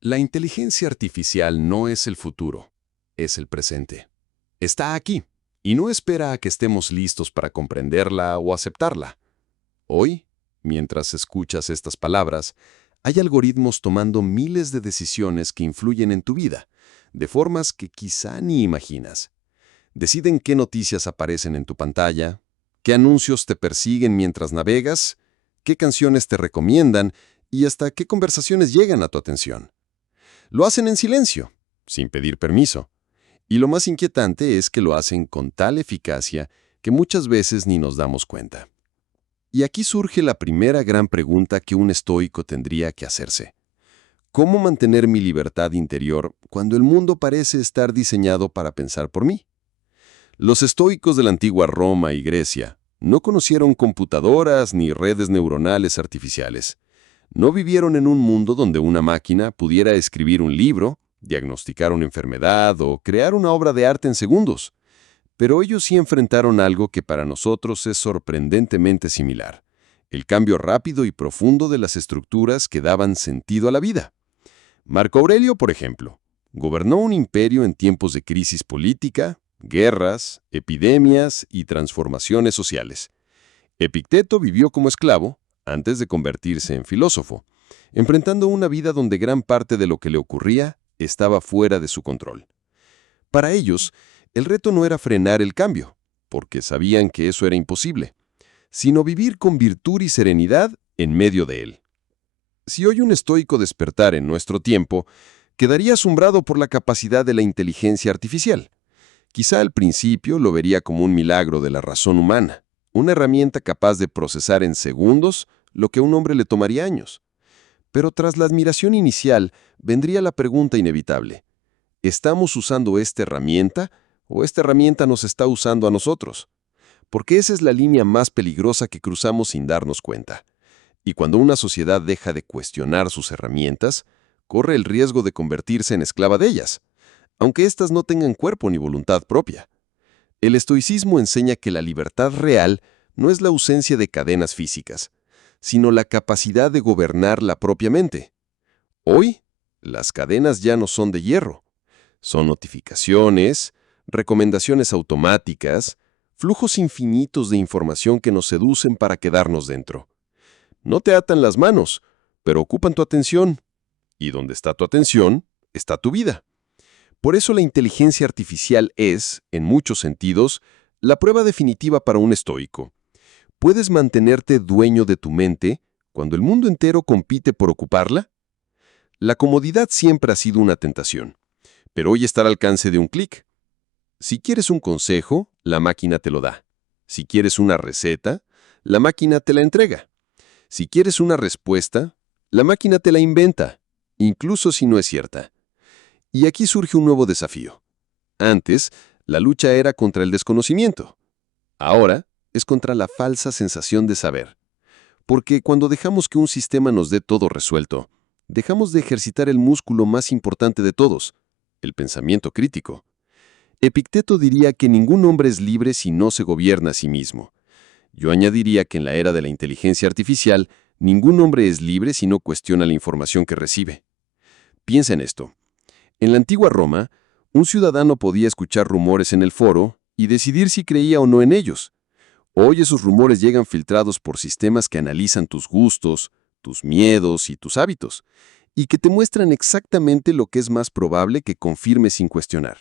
La inteligencia artificial no es el futuro, es el presente. Está aquí, y no espera a que estemos listos para comprenderla o aceptarla. Hoy, mientras escuchas estas palabras, hay algoritmos tomando miles de decisiones que influyen en tu vida, de formas que quizá ni imaginas. Deciden qué noticias aparecen en tu pantalla, qué anuncios te persiguen mientras navegas, qué canciones te recomiendan y hasta qué conversaciones llegan a tu atención. Lo hacen en silencio, sin pedir permiso. Y lo más inquietante es que lo hacen con tal eficacia que muchas veces ni nos damos cuenta. Y aquí surge la primera gran pregunta que un estoico tendría que hacerse. ¿Cómo mantener mi libertad interior cuando el mundo parece estar diseñado para pensar por mí? Los estoicos de la antigua Roma y Grecia no conocieron computadoras ni redes neuronales artificiales. No vivieron en un mundo donde una máquina pudiera escribir un libro, diagnosticar una enfermedad o crear una obra de arte en segundos. Pero ellos sí enfrentaron algo que para nosotros es sorprendentemente similar: el cambio rápido y profundo de las estructuras que daban sentido a la vida. Marco Aurelio, por ejemplo, gobernó un imperio en tiempos de crisis política, guerras, epidemias y transformaciones sociales. Epicteto vivió como esclavo antes de convertirse en filósofo, enfrentando una vida donde gran parte de lo que le ocurría estaba fuera de su control. Para ellos, el reto no era frenar el cambio, porque sabían que eso era imposible, sino vivir con virtud y serenidad en medio de él. Si hoy un estoico despertara en nuestro tiempo, quedaría asombrado por la capacidad de la inteligencia artificial. Quizá al principio lo vería como un milagro de la razón humana, una herramienta capaz de procesar en segundos lo que a un hombre le tomaría años. Pero tras la admiración inicial vendría la pregunta inevitable: ¿estamos usando esta herramienta o esta herramienta nos está usando a nosotros? Porque esa es la línea más peligrosa que cruzamos sin darnos cuenta. Y cuando una sociedad deja de cuestionar sus herramientas, corre el riesgo de convertirse en esclava de ellas, aunque éstas no tengan cuerpo ni voluntad propia. El estoicismo enseña que la libertad real no es la ausencia de cadenas físicas, sino la capacidad de gobernar la propia mente. Hoy, las cadenas ya no son de hierro. Son notificaciones, recomendaciones automáticas, flujos infinitos de información que nos seducen para quedarnos dentro. No te atan las manos, pero ocupan tu atención. Y donde está tu atención, está tu vida. Por eso la inteligencia artificial es, en muchos sentidos, la prueba definitiva para un estoico. ¿Puedes mantenerte dueño de tu mente cuando el mundo entero compite por ocuparla? La comodidad siempre ha sido una tentación, pero hoy está al alcance de un clic. Si quieres un consejo, la máquina te lo da. Si quieres una receta, la máquina te la entrega. Si quieres una respuesta, la máquina te la inventa, incluso si no es cierta. Y aquí surge un nuevo desafío. Antes, la lucha era contra el desconocimiento. Ahora, es contra la falsa sensación de saber. Porque cuando dejamos que un sistema nos dé todo resuelto, dejamos de ejercitar el músculo más importante de todos, el pensamiento crítico. Epicteto diría que ningún hombre es libre si no se gobierna a sí mismo. Yo añadiría que en la era de la inteligencia artificial, ningún hombre es libre si no cuestiona la información que recibe. Piensa en esto. En la antigua Roma, un ciudadano podía escuchar rumores en el foro y decidir si creía o no en ellos. Hoy esos rumores llegan filtrados por sistemas que analizan tus gustos, tus miedos y tus hábitos, y que te muestran exactamente lo que es más probable que confirmes sin cuestionar.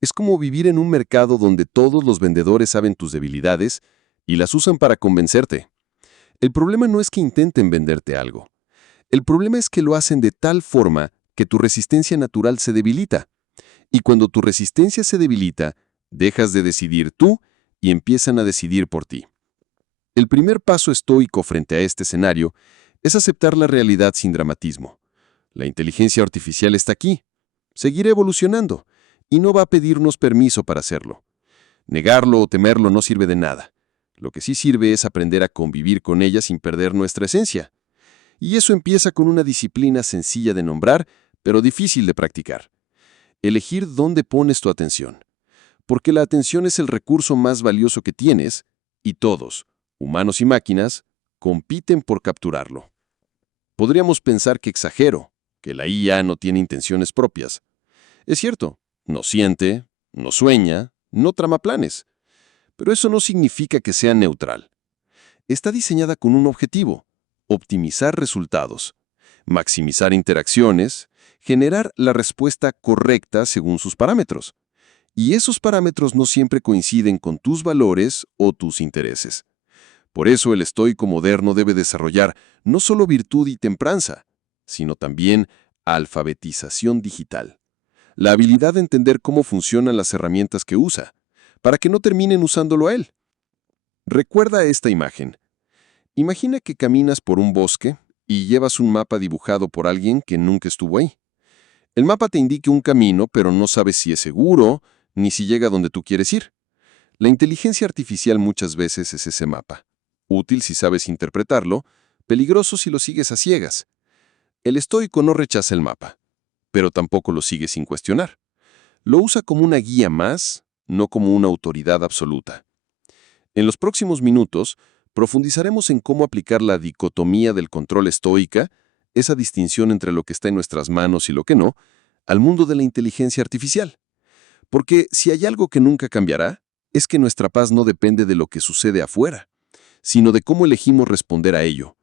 Es como vivir en un mercado donde todos los vendedores saben tus debilidades y las usan para convencerte. El problema no es que intenten venderte algo. El problema es que lo hacen de tal forma que tu resistencia natural se debilita. Y cuando tu resistencia se debilita, dejas de decidir tú y empiezan a decidir por ti. El primer paso estoico frente a este escenario es aceptar la realidad sin dramatismo. La inteligencia artificial está aquí. Seguirá evolucionando y no va a pedirnos permiso para hacerlo. Negarlo o temerlo no sirve de nada. Lo que sí sirve es aprender a convivir con ella sin perder nuestra esencia. Y eso empieza con una disciplina sencilla de nombrar, pero difícil de practicar. Elegir dónde pones tu atención. Porque la atención es el recurso más valioso que tienes, y todos, humanos y máquinas, compiten por capturarlo. Podríamos pensar que exagero, que la IA no tiene intenciones propias. Es cierto, no siente, no sueña, no trama planes, pero eso no significa que sea neutral. Está diseñada con un objetivo: optimizar resultados, maximizar interacciones, generar la respuesta correcta según sus parámetros. Y esos parámetros no siempre coinciden con tus valores o tus intereses. Por eso el estoico moderno debe desarrollar no solo virtud y templanza, sino también alfabetización digital. La habilidad de entender cómo funcionan las herramientas que usa, para que no terminen usándolo a él. Recuerda esta imagen. Imagina que caminas por un bosque y llevas un mapa dibujado por alguien que nunca estuvo ahí. El mapa te indica un camino, pero no sabes si es seguro, ni si llega donde tú quieres ir. La inteligencia artificial muchas veces es ese mapa. Útil si sabes interpretarlo, peligroso si lo sigues a ciegas. El estoico no rechaza el mapa, pero tampoco lo sigue sin cuestionar. Lo usa como una guía más, no como una autoridad absoluta. En los próximos minutos, profundizaremos en cómo aplicar la dicotomía del control estoica, esa distinción entre lo que está en nuestras manos y lo que no, al mundo de la inteligencia artificial. Porque si hay algo que nunca cambiará, es que nuestra paz no depende de lo que sucede afuera, sino de cómo elegimos responder a ello.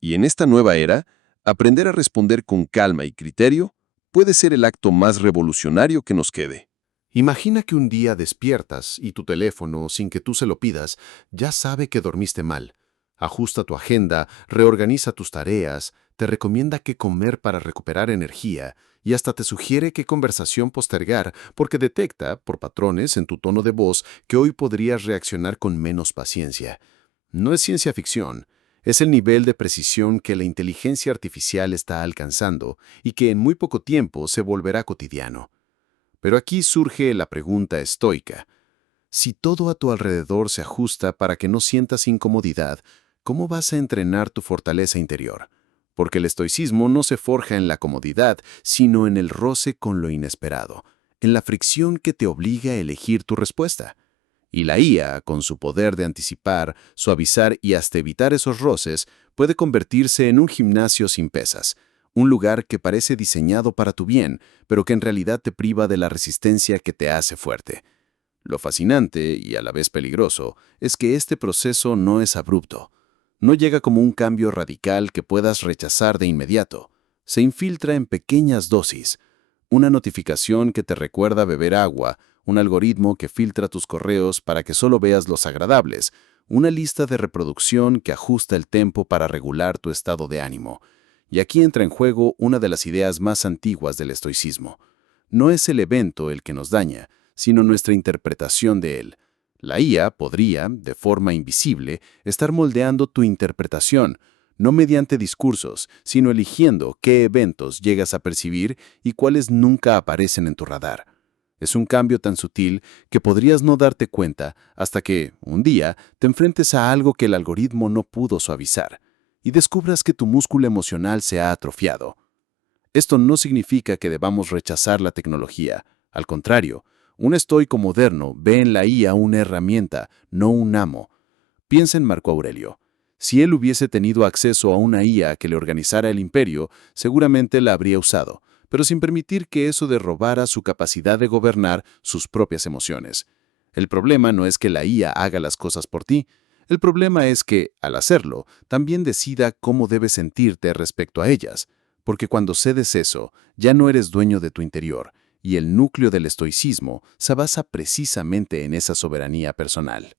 Y en esta nueva era, aprender a responder con calma y criterio puede ser el acto más revolucionario que nos quede. Imagina que un día despiertas y tu teléfono, sin que tú se lo pidas, ya sabe que dormiste mal. Ajusta tu agenda, reorganiza tus tareas, te recomienda qué comer para recuperar energía y hasta te sugiere qué conversación postergar porque detecta, por patrones en tu tono de voz, que hoy podrías reaccionar con menos paciencia. No es ciencia ficción, es el nivel de precisión que la inteligencia artificial está alcanzando y que en muy poco tiempo se volverá cotidiano. Pero aquí surge la pregunta estoica. Si todo a tu alrededor se ajusta para que no sientas incomodidad, ¿cómo vas a entrenar tu fortaleza interior? Porque el estoicismo no se forja en la comodidad, sino en el roce con lo inesperado, en la fricción que te obliga a elegir tu respuesta. Y la IA, con su poder de anticipar, suavizar y hasta evitar esos roces, puede convertirse en un gimnasio sin pesas, un lugar que parece diseñado para tu bien, pero que en realidad te priva de la resistencia que te hace fuerte. Lo fascinante, y a la vez peligroso, es que este proceso no es abrupto. No llega como un cambio radical que puedas rechazar de inmediato. Se infiltra en pequeñas dosis. Una notificación que te recuerda beber agua, un algoritmo que filtra tus correos para que solo veas los agradables, una lista de reproducción que ajusta el tempo para regular tu estado de ánimo. Y aquí entra en juego una de las ideas más antiguas del estoicismo. No es el evento el que nos daña, sino nuestra interpretación de él. La IA podría, de forma invisible, estar moldeando tu interpretación, no mediante discursos, sino eligiendo qué eventos llegas a percibir y cuáles nunca aparecen en tu radar. Es un cambio tan sutil que podrías no darte cuenta hasta que, un día, te enfrentes a algo que el algoritmo no pudo suavizar y descubras que tu músculo emocional se ha atrofiado. Esto no significa que debamos rechazar la tecnología. Al contrario, un estoico moderno ve en la IA una herramienta, no un amo. Piensa en Marco Aurelio. Si él hubiese tenido acceso a una IA que le organizara el imperio, seguramente la habría usado, pero sin permitir que eso derrobara su capacidad de gobernar sus propias emociones. El problema no es que la IA haga las cosas por ti. El problema es que, al hacerlo, también decida cómo debes sentirte respecto a ellas, porque cuando cedes eso, ya no eres dueño de tu interior, y el núcleo del estoicismo se basa precisamente en esa soberanía personal.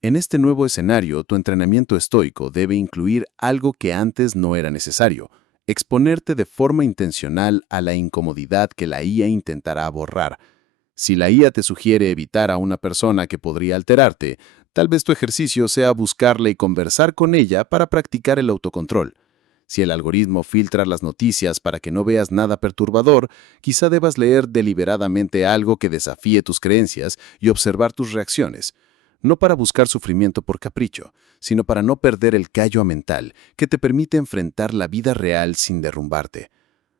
En este nuevo escenario, tu entrenamiento estoico debe incluir algo que antes no era necesario: exponerte de forma intencional a la incomodidad que la IA intentará borrar. Si la IA te sugiere evitar a una persona que podría alterarte, tal vez tu ejercicio sea buscarla y conversar con ella para practicar el autocontrol. Si el algoritmo filtra las noticias para que no veas nada perturbador, quizá debas leer deliberadamente algo que desafíe tus creencias y observar tus reacciones, no para buscar sufrimiento por capricho, sino para no perder el callo mental que te permite enfrentar la vida real sin derrumbarte.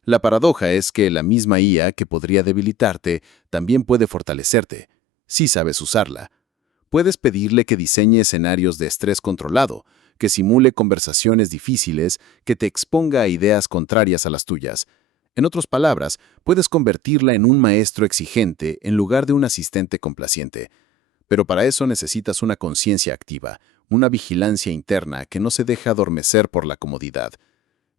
La paradoja es que la misma IA que podría debilitarte también puede fortalecerte, si sabes usarla. Puedes pedirle que diseñe escenarios de estrés controlado, que simule conversaciones difíciles, que te exponga a ideas contrarias a las tuyas. En otras palabras, puedes convertirla en un maestro exigente en lugar de un asistente complaciente. Pero para eso necesitas una conciencia activa, una vigilancia interna que no se deja adormecer por la comodidad.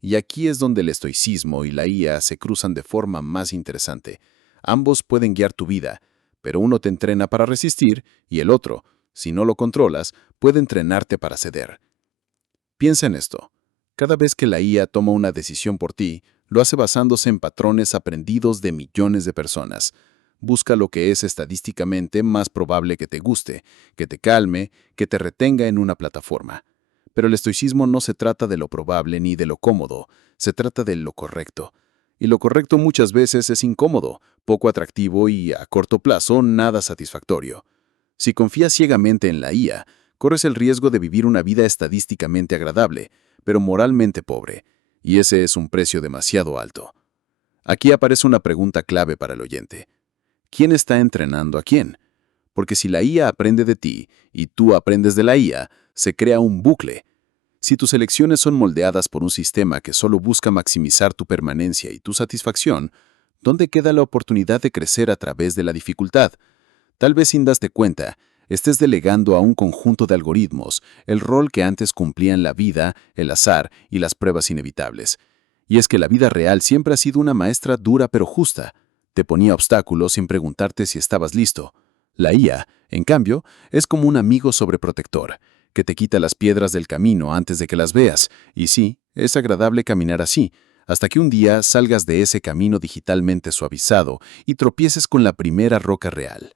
Y aquí es donde el estoicismo y la IA se cruzan de forma más interesante. Ambos pueden guiar tu vida, pero uno te entrena para resistir y el otro, si no lo controlas, puede entrenarte para ceder. Piensa en esto. Cada vez que la IA toma una decisión por ti, lo hace basándose en patrones aprendidos de millones de personas. Busca lo que es estadísticamente más probable que te guste, que te calme, que te retenga en una plataforma. Pero el estoicismo no se trata de lo probable ni de lo cómodo, se trata de lo correcto. Y lo correcto muchas veces es incómodo, poco atractivo y, a corto plazo, nada satisfactorio. Si confías ciegamente en la IA, corres el riesgo de vivir una vida estadísticamente agradable, pero moralmente pobre, y ese es un precio demasiado alto. Aquí aparece una pregunta clave para el oyente. ¿Quién está entrenando a quién? Porque si la IA aprende de ti y tú aprendes de la IA, se crea un bucle. Si tus elecciones son moldeadas por un sistema que solo busca maximizar tu permanencia y tu satisfacción, ¿dónde queda la oportunidad de crecer a través de la dificultad? Tal vez sin darte cuenta, estés delegando a un conjunto de algoritmos el rol que antes cumplían la vida, el azar y las pruebas inevitables. Y es que la vida real siempre ha sido una maestra dura pero justa. Te ponía obstáculos sin preguntarte si estabas listo. La IA, en cambio, es como un amigo sobreprotector, que te quita las piedras del camino antes de que las veas. Y sí, es agradable caminar así, hasta que un día salgas de ese camino digitalmente suavizado y tropieces con la primera roca real.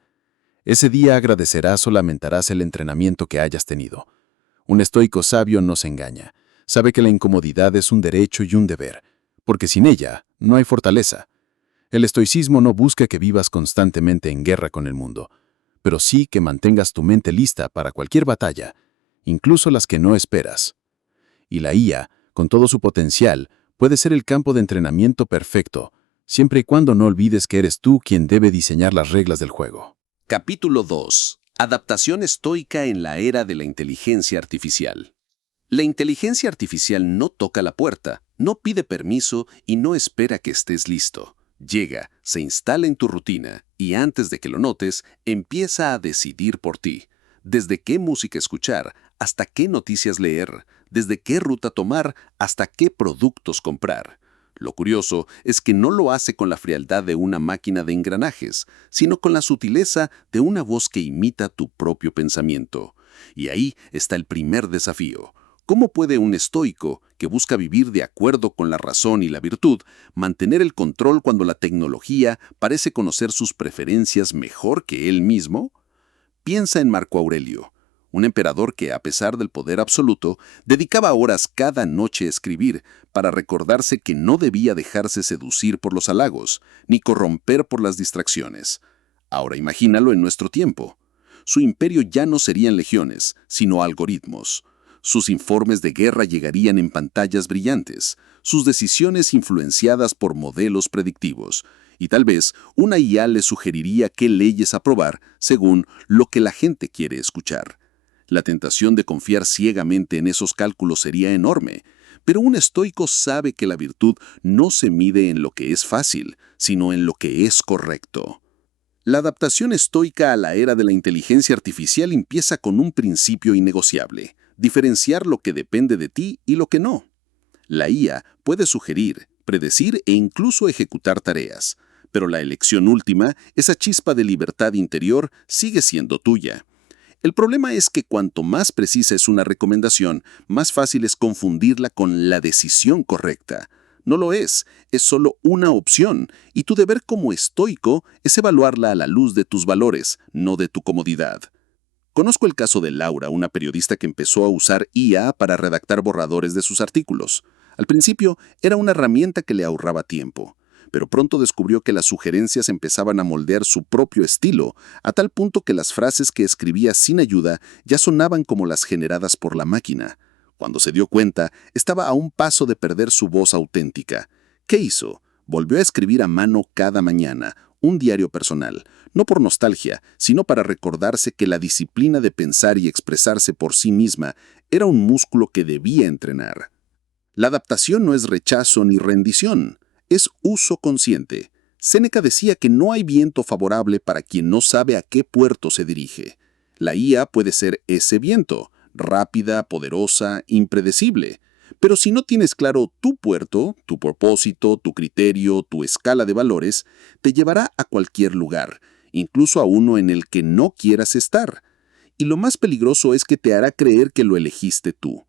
Ese día agradecerás o lamentarás el entrenamiento que hayas tenido. Un estoico sabio no se engaña. Sabe que la incomodidad es un derecho y un deber, porque sin ella no hay fortaleza. El estoicismo no busca que vivas constantemente en guerra con el mundo, pero sí que mantengas tu mente lista para cualquier batalla, incluso las que no esperas. Y la IA, con todo su potencial, puede ser el campo de entrenamiento perfecto, siempre y cuando no olvides que eres tú quien debe diseñar las reglas del juego. Capítulo 2. Adaptación estoica en la era de la inteligencia artificial. La inteligencia artificial no toca la puerta, no pide permiso y no espera que estés listo. Llega, se instala en tu rutina y antes de que lo notes, empieza a decidir por ti. Desde qué música escuchar, hasta qué noticias leer, desde qué ruta tomar, hasta qué productos comprar. Lo curioso es que no lo hace con la frialdad de una máquina de engranajes, sino con la sutileza de una voz que imita tu propio pensamiento. Y ahí está el primer desafío. ¿Cómo puede un estoico, que busca vivir de acuerdo con la razón y la virtud, mantener el control cuando la tecnología parece conocer sus preferencias mejor que él mismo? Piensa en Marco Aurelio, un emperador que, a pesar del poder absoluto, dedicaba horas cada noche a escribir para recordarse que no debía dejarse seducir por los halagos, ni corromper por las distracciones. Ahora imagínalo en nuestro tiempo. Su imperio ya no serían legiones, sino algoritmos. Sus informes de guerra llegarían en pantallas brillantes, sus decisiones influenciadas por modelos predictivos, y tal vez una IA le sugeriría qué leyes aprobar según lo que la gente quiere escuchar. La tentación de confiar ciegamente en esos cálculos sería enorme, pero un estoico sabe que la virtud no se mide en lo que es fácil, sino en lo que es correcto. La adaptación estoica a la era de la inteligencia artificial empieza con un principio innegociable: diferenciar lo que depende de ti y lo que no. La IA puede sugerir, predecir e incluso ejecutar tareas, pero la elección última, esa chispa de libertad interior, sigue siendo tuya. El problema es que cuanto más precisa es una recomendación, más fácil es confundirla con la decisión correcta. No lo es solo una opción, y tu deber como estoico es evaluarla a la luz de tus valores, no de tu comodidad. Conozco el caso de Laura, una periodista que empezó a usar IA para redactar borradores de sus artículos. Al principio era una herramienta que le ahorraba tiempo, pero pronto descubrió que las sugerencias empezaban a moldear su propio estilo, a tal punto que las frases que escribía sin ayuda ya sonaban como las generadas por la máquina. Cuando se dio cuenta, estaba a un paso de perder su voz auténtica. ¿Qué hizo? Volvió a escribir a mano cada mañana, un diario personal, no por nostalgia, sino para recordarse que la disciplina de pensar y expresarse por sí misma era un músculo que debía entrenar. La adaptación no es rechazo ni rendición, Es uso consciente. Séneca decía que no hay viento favorable para quien no sabe a qué puerto se dirige. La IA puede ser ese viento, rápida, poderosa, impredecible. Pero si no tienes claro tu puerto, tu propósito, tu criterio, tu escala de valores, te llevará a cualquier lugar, incluso a uno en el que no quieras estar. Y lo más peligroso es que te hará creer que lo elegiste tú.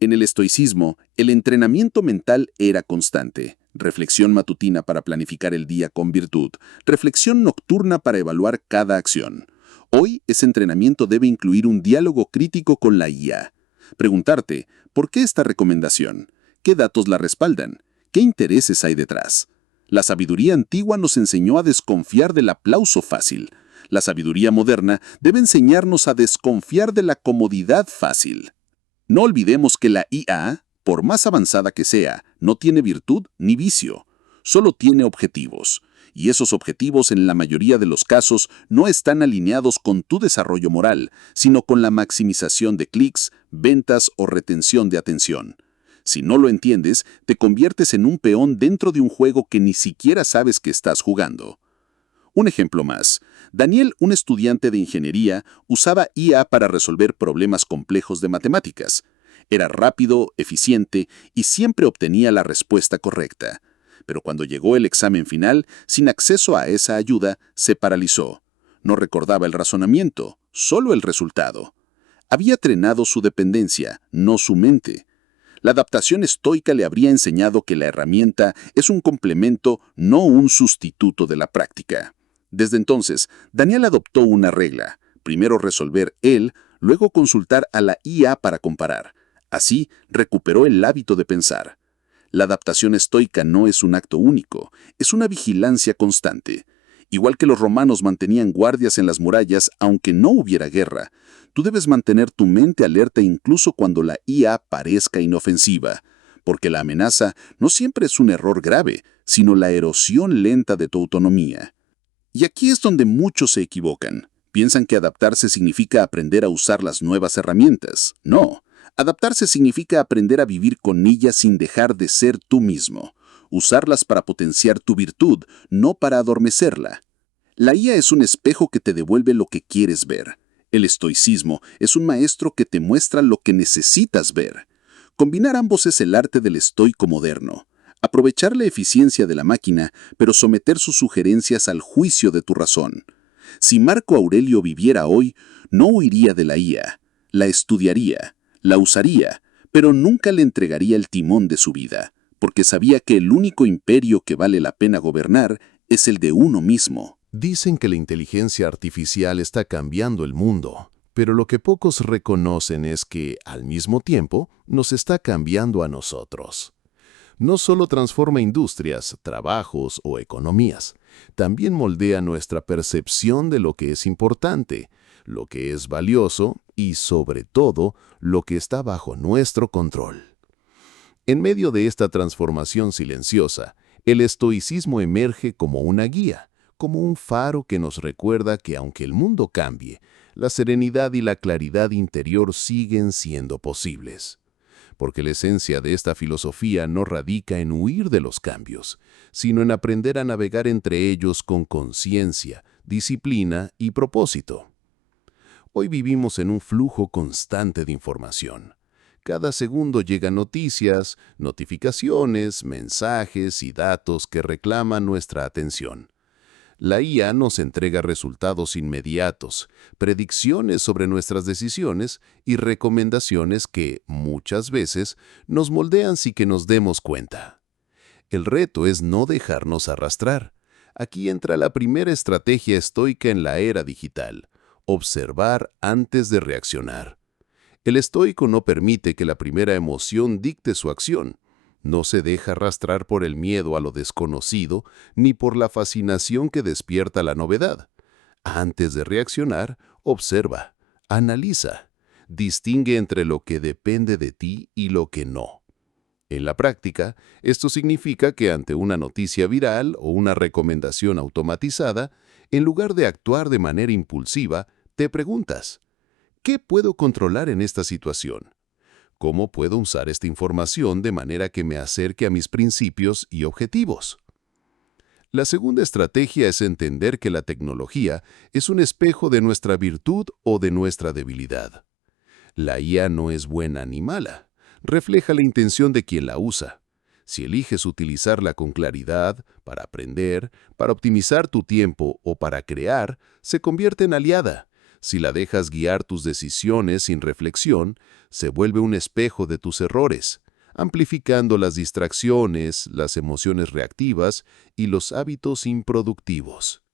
En el estoicismo, el entrenamiento mental era constante. Reflexión matutina para planificar el día con virtud. Reflexión nocturna para evaluar cada acción. Hoy, ese entrenamiento debe incluir un diálogo crítico con la IA. Preguntarte, ¿por qué esta recomendación? ¿Qué datos la respaldan? ¿Qué intereses hay detrás? La sabiduría antigua nos enseñó a desconfiar del aplauso fácil. La sabiduría moderna debe enseñarnos a desconfiar de la comodidad fácil. No olvidemos que la IA, por más avanzada que sea, no tiene virtud ni vicio, solo tiene objetivos. Y esos objetivos en la mayoría de los casos no están alineados con tu desarrollo moral, sino con la maximización de clics, ventas o retención de atención. Si no lo entiendes, te conviertes en un peón dentro de un juego que ni siquiera sabes que estás jugando. Un ejemplo más. Daniel, un estudiante de ingeniería, usaba IA para resolver problemas complejos de matemáticas. Era rápido, eficiente y siempre obtenía la respuesta correcta. Pero cuando llegó el examen final, sin acceso a esa ayuda, se paralizó. No recordaba el razonamiento, solo el resultado. Había entrenado su dependencia, no su mente. La adaptación estoica le habría enseñado que la herramienta es un complemento, no un sustituto de la práctica. Desde entonces, Daniel adoptó una regla. Primero resolver él, luego consultar a la IA para comparar. Así, recuperó el hábito de pensar. La adaptación estoica no es un acto único, es una vigilancia constante. Igual que los romanos mantenían guardias en las murallas aunque no hubiera guerra, tú debes mantener tu mente alerta incluso cuando la IA parezca inofensiva, porque la amenaza no siempre es un error grave, sino la erosión lenta de tu autonomía. Y aquí es donde muchos se equivocan. Piensan que adaptarse significa aprender a usar las nuevas herramientas. No. Adaptarse significa aprender a vivir con ellas sin dejar de ser tú mismo. Usarlas para potenciar tu virtud, no para adormecerla. La IA es un espejo que te devuelve lo que quieres ver. El estoicismo es un maestro que te muestra lo que necesitas ver. Combinar ambos es el arte del estoico moderno. Aprovechar la eficiencia de la máquina, pero someter sus sugerencias al juicio de tu razón. Si Marco Aurelio viviera hoy, no huiría de la IA. La estudiaría, la usaría, pero nunca le entregaría el timón de su vida, porque sabía que el único imperio que vale la pena gobernar es el de uno mismo. Dicen que la inteligencia artificial está cambiando el mundo, pero lo que pocos reconocen es que, al mismo tiempo, nos está cambiando a nosotros. No solo transforma industrias, trabajos o economías, también moldea nuestra percepción de lo que es importante, lo que es valioso y, sobre todo, lo que está bajo nuestro control. En medio de esta transformación silenciosa, el estoicismo emerge como una guía, como un faro que nos recuerda que aunque el mundo cambie, la serenidad y la claridad interior siguen siendo posibles. Porque la esencia de esta filosofía no radica en huir de los cambios, sino en aprender a navegar entre ellos con conciencia, disciplina y propósito. Hoy vivimos en un flujo constante de información. Cada segundo llegan noticias, notificaciones, mensajes y datos que reclaman nuestra atención. La IA nos entrega resultados inmediatos, predicciones sobre nuestras decisiones y recomendaciones que, muchas veces, nos moldean sin que nos demos cuenta. El reto es no dejarnos arrastrar. Aquí entra la primera estrategia estoica en la era digital: observar antes de reaccionar. El estoico no permite que la primera emoción dicte su acción. No se deja arrastrar por el miedo a lo desconocido ni por la fascinación que despierta la novedad. Antes de reaccionar, observa, analiza, distingue entre lo que depende de ti y lo que no. En la práctica, esto significa que ante una noticia viral o una recomendación automatizada, en lugar de actuar de manera impulsiva, te preguntas: ¿qué puedo controlar en esta situación? ¿Cómo puedo usar esta información de manera que me acerque a mis principios y objetivos? La segunda estrategia es entender que la tecnología es un espejo de nuestra virtud o de nuestra debilidad. La IA no es buena ni mala, refleja la intención de quien la usa. Si eliges utilizarla con claridad, para aprender, para optimizar tu tiempo o para crear, se convierte en aliada. Si la dejas guiar tus decisiones sin reflexión, se vuelve un espejo de tus errores, amplificando las distracciones, las emociones reactivas y los hábitos improductivos.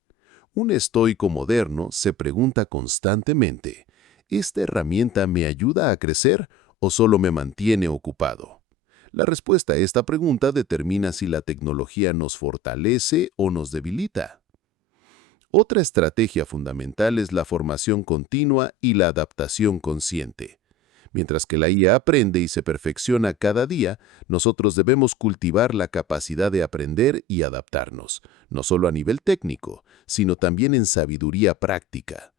Un estoico moderno se pregunta constantemente, ¿esta herramienta me ayuda a crecer o solo me mantiene ocupado? La respuesta a esta pregunta determina si la tecnología nos fortalece o nos debilita. Otra estrategia fundamental es la formación continua y la adaptación consciente. Mientras que la IA aprende y se perfecciona cada día, nosotros debemos cultivar la capacidad de aprender y adaptarnos, no solo a nivel técnico, sino también en sabiduría práctica.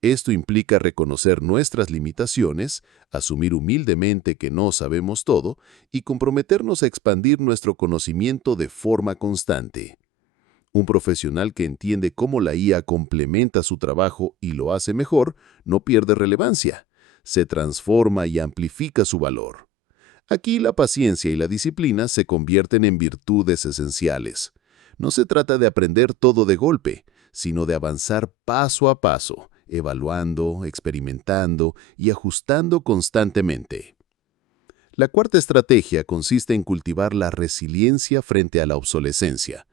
Esto implica reconocer nuestras limitaciones, asumir humildemente que no sabemos todo y comprometernos a expandir nuestro conocimiento de forma constante. Un profesional que entiende cómo la IA complementa su trabajo y lo hace mejor, no pierde relevancia. Se transforma y amplifica su valor. Aquí la paciencia y la disciplina se convierten en virtudes esenciales. No se trata de aprender todo de golpe, sino de avanzar paso a paso, evaluando, experimentando y ajustando constantemente. La cuarta estrategia consiste en cultivar la resiliencia frente a la obsolescencia.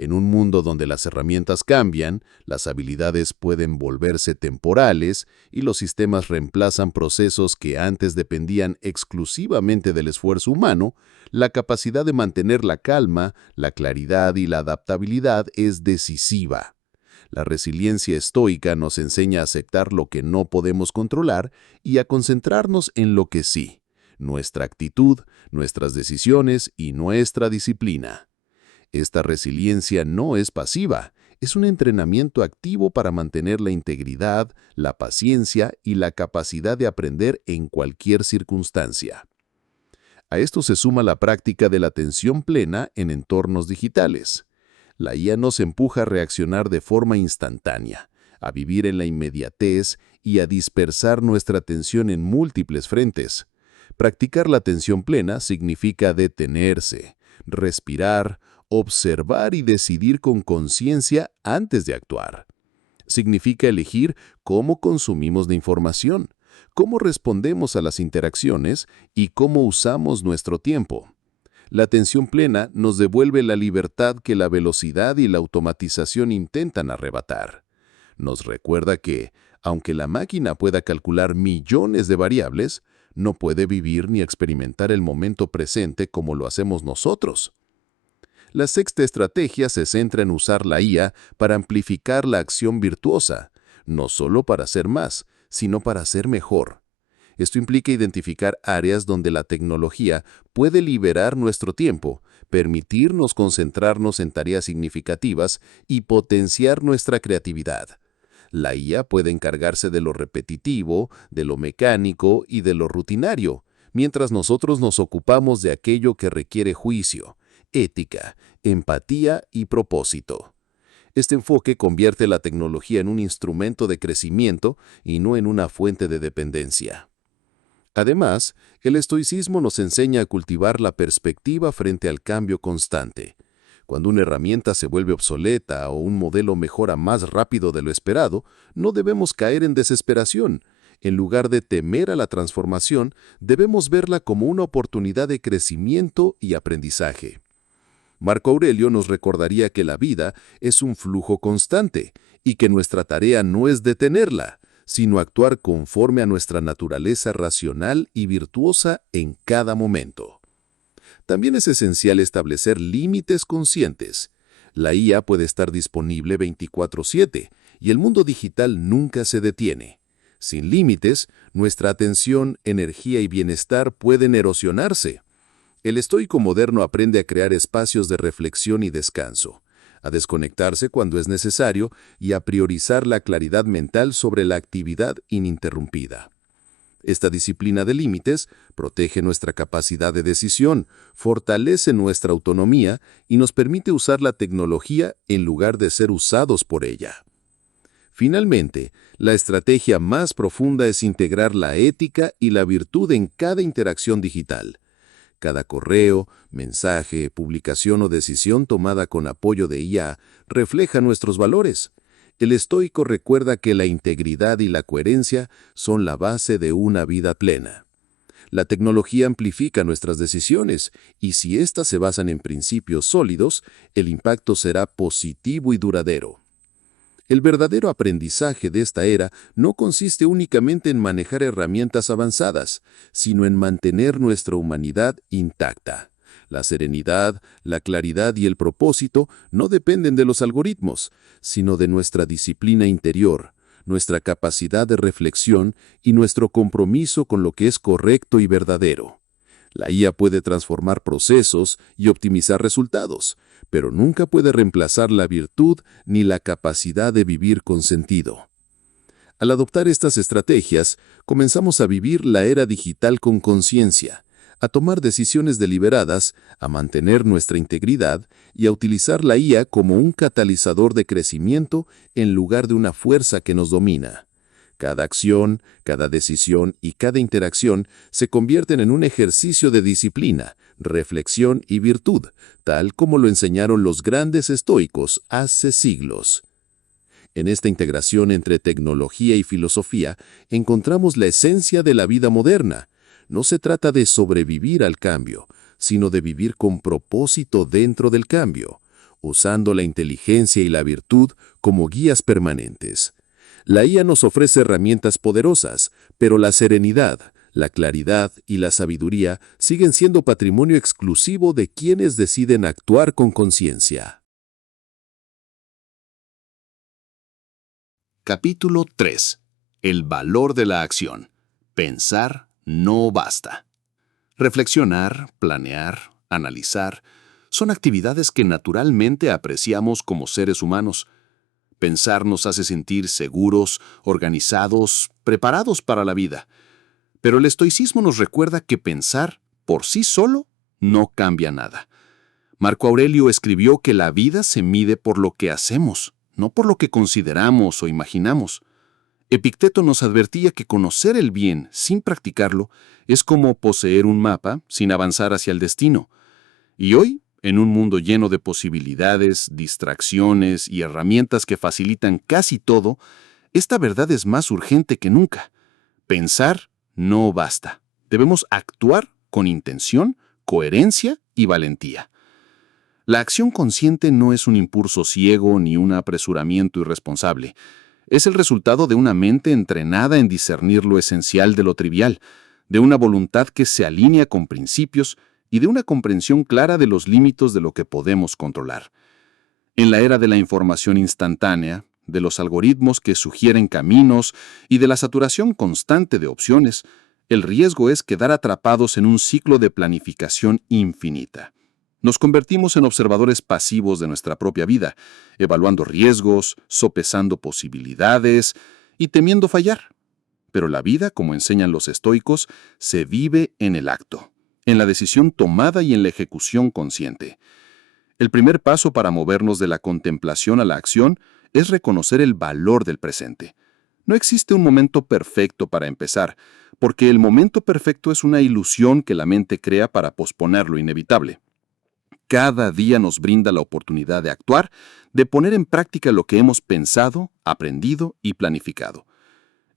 En un mundo donde las herramientas cambian, las habilidades pueden volverse temporales y los sistemas reemplazan procesos que antes dependían exclusivamente del esfuerzo humano, la capacidad de mantener la calma, la claridad y la adaptabilidad es decisiva. La resiliencia estoica nos enseña a aceptar lo que no podemos controlar y a concentrarnos en lo que sí, nuestra actitud, nuestras decisiones y nuestra disciplina. Esta resiliencia no es pasiva, es un entrenamiento activo para mantener la integridad, la paciencia y la capacidad de aprender en cualquier circunstancia. A esto se suma la práctica de la atención plena en entornos digitales. La IA nos empuja a reaccionar de forma instantánea, a vivir en la inmediatez y a dispersar nuestra atención en múltiples frentes. Practicar la atención plena significa detenerse, respirar, observar y decidir con conciencia antes de actuar. Significa elegir cómo consumimos la información, cómo respondemos a las interacciones y cómo usamos nuestro tiempo. La atención plena nos devuelve la libertad que la velocidad y la automatización intentan arrebatar. Nos recuerda que, aunque la máquina pueda calcular millones de variables, no puede vivir ni experimentar el momento presente como lo hacemos nosotros. La sexta estrategia se centra en usar la IA para amplificar la acción virtuosa, no solo para hacer más, sino para hacer mejor. Esto implica identificar áreas donde la tecnología puede liberar nuestro tiempo, permitirnos concentrarnos en tareas significativas y potenciar nuestra creatividad. La IA puede encargarse de lo repetitivo, de lo mecánico y de lo rutinario, mientras nosotros nos ocupamos de aquello que requiere juicio, ética, empatía y propósito. Este enfoque convierte la tecnología en un instrumento de crecimiento y no en una fuente de dependencia. Además, el estoicismo nos enseña a cultivar la perspectiva frente al cambio constante. Cuando una herramienta se vuelve obsoleta o un modelo mejora más rápido de lo esperado, no debemos caer en desesperación. En lugar de temer a la transformación, debemos verla como una oportunidad de crecimiento y aprendizaje. Marco Aurelio nos recordaría que la vida es un flujo constante y que nuestra tarea no es detenerla, sino actuar conforme a nuestra naturaleza racional y virtuosa en cada momento. También es esencial establecer límites conscientes. La IA puede estar disponible 24/7 y el mundo digital nunca se detiene. Sin límites, nuestra atención, energía y bienestar pueden erosionarse. El estoico moderno aprende a crear espacios de reflexión y descanso, a desconectarse cuando es necesario y a priorizar la claridad mental sobre la actividad ininterrumpida. Esta disciplina de límites protege nuestra capacidad de decisión, fortalece nuestra autonomía y nos permite usar la tecnología en lugar de ser usados por ella. Finalmente, la estrategia más profunda es integrar la ética y la virtud en cada interacción digital. Cada correo, mensaje, publicación o decisión tomada con apoyo de IA refleja nuestros valores. El estoico recuerda que la integridad y la coherencia son la base de una vida plena. La tecnología amplifica nuestras decisiones y si éstas se basan en principios sólidos, el impacto será positivo y duradero. El verdadero aprendizaje de esta era no consiste únicamente en manejar herramientas avanzadas, sino en mantener nuestra humanidad intacta. La serenidad, la claridad y el propósito no dependen de los algoritmos, sino de nuestra disciplina interior, nuestra capacidad de reflexión y nuestro compromiso con lo que es correcto y verdadero. La IA puede transformar procesos y optimizar resultados, pero nunca puede reemplazar la virtud ni la capacidad de vivir con sentido. Al adoptar estas estrategias, comenzamos a vivir la era digital con conciencia, a tomar decisiones deliberadas, a mantener nuestra integridad y a utilizar la IA como un catalizador de crecimiento en lugar de una fuerza que nos domina. Cada acción, cada decisión y cada interacción se convierten en un ejercicio de disciplina, reflexión y virtud, tal como lo enseñaron los grandes estoicos hace siglos. En esta integración entre tecnología y filosofía encontramos la esencia de la vida moderna. No se trata de sobrevivir al cambio, sino de vivir con propósito dentro del cambio, usando la inteligencia y la virtud como guías permanentes. La IA nos ofrece herramientas poderosas, pero la serenidad, la claridad y la sabiduría siguen siendo patrimonio exclusivo de quienes deciden actuar con conciencia. Capítulo 3. El valor de la acción. Pensar no basta. Reflexionar, planear, analizar, son actividades que naturalmente apreciamos como seres humanos. Pensar nos hace sentir seguros, organizados, preparados para la vida. Pero el estoicismo nos recuerda que pensar, por sí solo, no cambia nada. Marco Aurelio escribió que la vida se mide por lo que hacemos, no por lo que consideramos o imaginamos. Epicteto nos advertía que conocer el bien sin practicarlo es como poseer un mapa sin avanzar hacia el destino. Y hoy, en un mundo lleno de posibilidades, distracciones y herramientas que facilitan casi todo, esta verdad es más urgente que nunca. Pensar no basta. Debemos actuar con intención, coherencia y valentía. La acción consciente no es un impulso ciego ni un apresuramiento irresponsable. Es el resultado de una mente entrenada en discernir lo esencial de lo trivial, de una voluntad que se alinea con principios y de una comprensión clara de los límites de lo que podemos controlar. En la era de la información instantánea, de los algoritmos que sugieren caminos y de la saturación constante de opciones, el riesgo es quedar atrapados en un ciclo de planificación infinita. Nos convertimos en observadores pasivos de nuestra propia vida, evaluando riesgos, sopesando posibilidades y temiendo fallar. Pero la vida, como enseñan los estoicos, se vive en el acto, en la decisión tomada y en la ejecución consciente. El primer paso para movernos de la contemplación a la acción es reconocer el valor del presente. No existe un momento perfecto para empezar, porque el momento perfecto es una ilusión que la mente crea para posponer lo inevitable. Cada día nos brinda la oportunidad de actuar, de poner en práctica lo que hemos pensado, aprendido y planificado.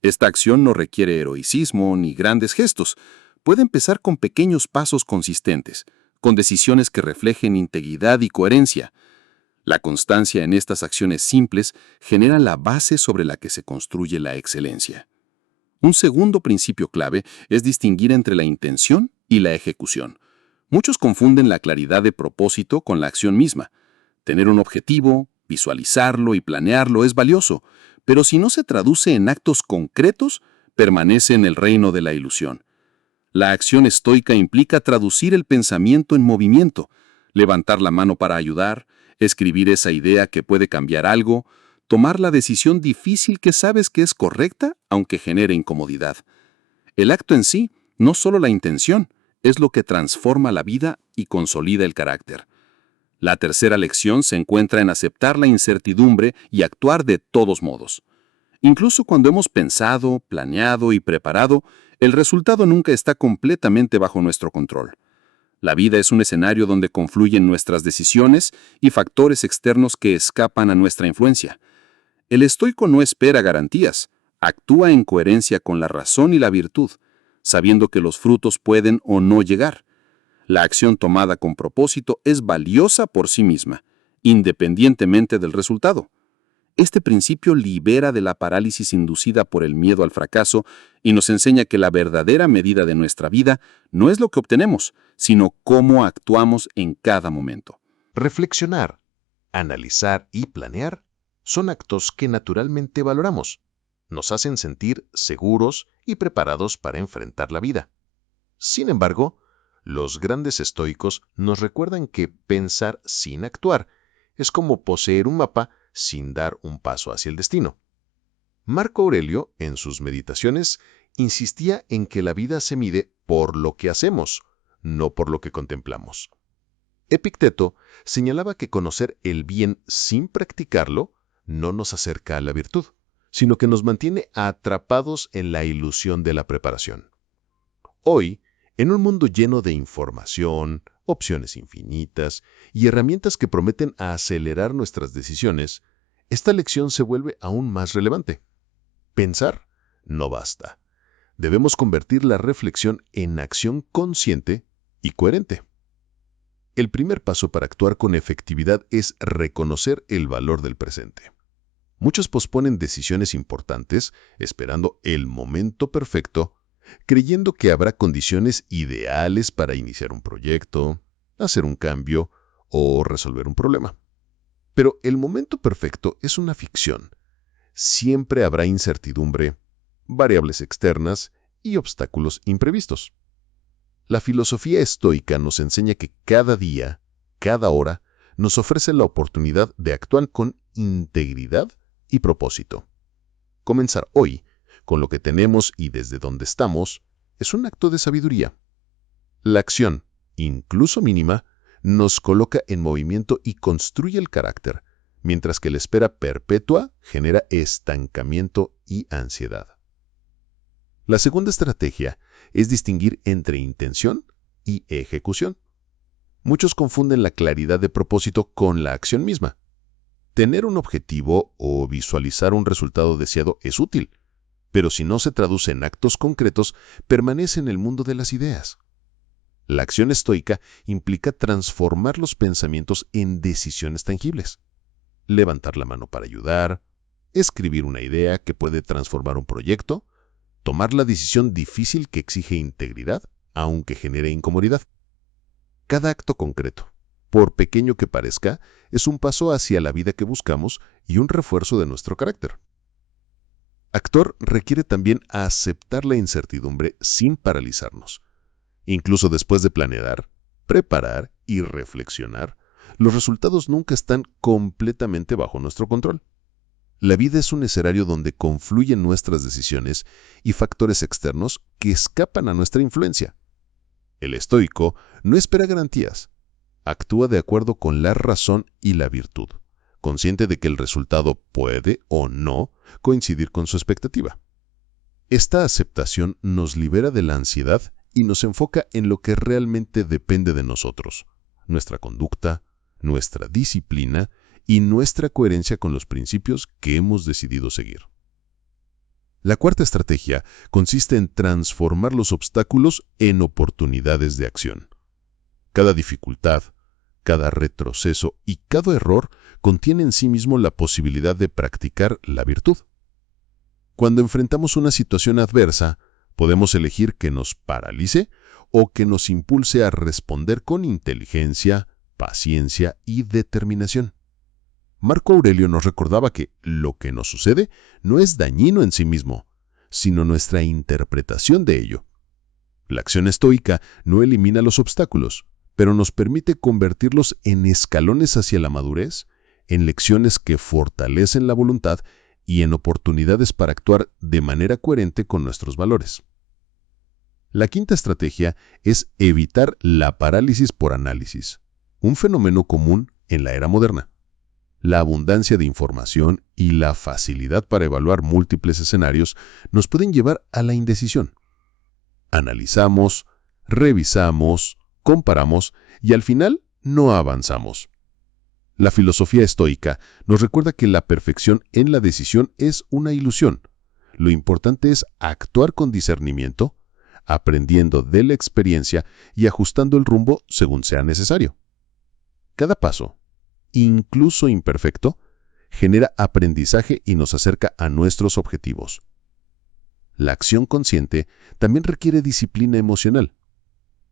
Esta acción no requiere heroicismo ni grandes gestos. Puede empezar con pequeños pasos consistentes, con decisiones que reflejen integridad y coherencia. La constancia en estas acciones simples genera la base sobre la que se construye la excelencia. Un segundo principio clave es distinguir entre la intención y la ejecución. Muchos confunden la claridad de propósito con la acción misma. Tener un objetivo, visualizarlo y planearlo es valioso, pero si no se traduce en actos concretos, permanece en el reino de la ilusión. La acción estoica implica traducir el pensamiento en movimiento, levantar la mano para ayudar, escribir esa idea que puede cambiar algo, tomar la decisión difícil que sabes que es correcta, aunque genere incomodidad. El acto en sí, no solo la intención, es lo que transforma la vida y consolida el carácter. La tercera lección se encuentra en aceptar la incertidumbre y actuar de todos modos. Incluso cuando hemos pensado, planeado y preparado, el resultado nunca está completamente bajo nuestro control. La vida es un escenario donde confluyen nuestras decisiones y factores externos que escapan a nuestra influencia. El estoico no espera garantías, actúa en coherencia con la razón y la virtud, sabiendo que los frutos pueden o no llegar. La acción tomada con propósito es valiosa por sí misma, independientemente del resultado. Este principio libera de la parálisis inducida por el miedo al fracaso y nos enseña que la verdadera medida de nuestra vida no es lo que obtenemos, sino cómo actuamos en cada momento. Reflexionar, analizar y planear son actos que naturalmente valoramos. Nos hacen sentir seguros y preparados para enfrentar la vida. Sin embargo, los grandes estoicos nos recuerdan que pensar sin actuar es como poseer un mapa sin dar un paso hacia el destino. Marco Aurelio, en sus meditaciones, insistía en que la vida se mide por lo que hacemos, no por lo que contemplamos. Epicteto señalaba que conocer el bien sin practicarlo no nos acerca a la virtud, sino que nos mantiene atrapados en la ilusión de la preparación. Hoy, en un mundo lleno de información, opciones infinitas y herramientas que prometen acelerar nuestras decisiones, esta lección se vuelve aún más relevante. Pensar no basta. Debemos convertir la reflexión en acción consciente y coherente. El primer paso para actuar con efectividad es reconocer el valor del presente. Muchos posponen decisiones importantes esperando el momento perfecto, creyendo que habrá condiciones ideales para iniciar un proyecto, hacer un cambio o resolver un problema. Pero el momento perfecto es una ficción. Siempre habrá incertidumbre, variables externas y obstáculos imprevistos. La filosofía estoica nos enseña que cada día, cada hora, nos ofrece la oportunidad de actuar con integridad y propósito. Comenzar hoy, con lo que tenemos y desde donde estamos, es un acto de sabiduría. La acción, incluso mínima, nos coloca en movimiento y construye el carácter, mientras que la espera perpetua genera estancamiento y ansiedad. La segunda estrategia es distinguir entre intención y ejecución. Muchos confunden la claridad de propósito con la acción misma. Tener un objetivo o visualizar un resultado deseado es útil, pero si no se traduce en actos concretos, permanece en el mundo de las ideas. La acción estoica implica transformar los pensamientos en decisiones tangibles. Levantar la mano para ayudar, escribir una idea que puede transformar un proyecto, tomar la decisión difícil que exige integridad, aunque genere incomodidad. Cada acto concreto, por pequeño que parezca, es un paso hacia la vida que buscamos y un refuerzo de nuestro carácter. Actuar requiere también aceptar la incertidumbre sin paralizarnos. Incluso después de planear, preparar y reflexionar, los resultados nunca están completamente bajo nuestro control. La vida es un escenario donde confluyen nuestras decisiones y factores externos que escapan a nuestra influencia. El estoico no espera garantías. Actúa de acuerdo con la razón y la virtud, consciente de que el resultado puede o no coincidir con su expectativa. Esta aceptación nos libera de la ansiedad y nos enfoca en lo que realmente depende de nosotros, nuestra conducta, nuestra disciplina y nuestra coherencia con los principios que hemos decidido seguir. La cuarta estrategia consiste en transformar los obstáculos en oportunidades de acción. Cada dificultad, cada retroceso y cada error contiene en sí mismo la posibilidad de practicar la virtud. Cuando enfrentamos una situación adversa, podemos elegir que nos paralice o que nos impulse a responder con inteligencia, paciencia y determinación. Marco Aurelio nos recordaba que lo que nos sucede no es dañino en sí mismo, sino nuestra interpretación de ello. La acción estoica no elimina los obstáculos, pero nos permite convertirlos en escalones hacia la madurez, en lecciones que fortalecen la voluntad y en oportunidades para actuar de manera coherente con nuestros valores. La quinta estrategia es evitar la parálisis por análisis, un fenómeno común en la era moderna. La abundancia de información y la facilidad para evaluar múltiples escenarios nos pueden llevar a la indecisión. Analizamos, revisamos, comparamos y al final no avanzamos. La filosofía estoica nos recuerda que la perfección en la decisión es una ilusión. Lo importante es actuar con discernimiento, aprendiendo de la experiencia y ajustando el rumbo según sea necesario. Cada paso, incluso imperfecto, genera aprendizaje y nos acerca a nuestros objetivos. La acción consciente también requiere disciplina emocional.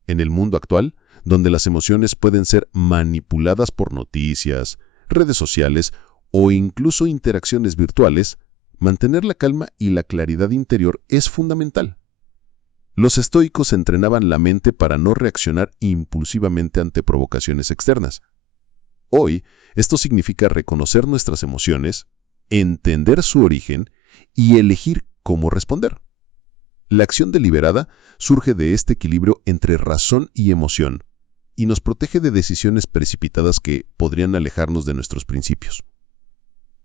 En el mundo actual, donde las emociones pueden ser manipuladas por noticias, redes sociales o incluso interacciones virtuales, mantener la calma y la claridad interior es fundamental. Los estoicos entrenaban la mente para no reaccionar impulsivamente ante provocaciones externas. Hoy, esto significa reconocer nuestras emociones, entender su origen y elegir cómo responder. La acción deliberada surge de este equilibrio entre razón y emoción y nos protege de decisiones precipitadas que podrían alejarnos de nuestros principios.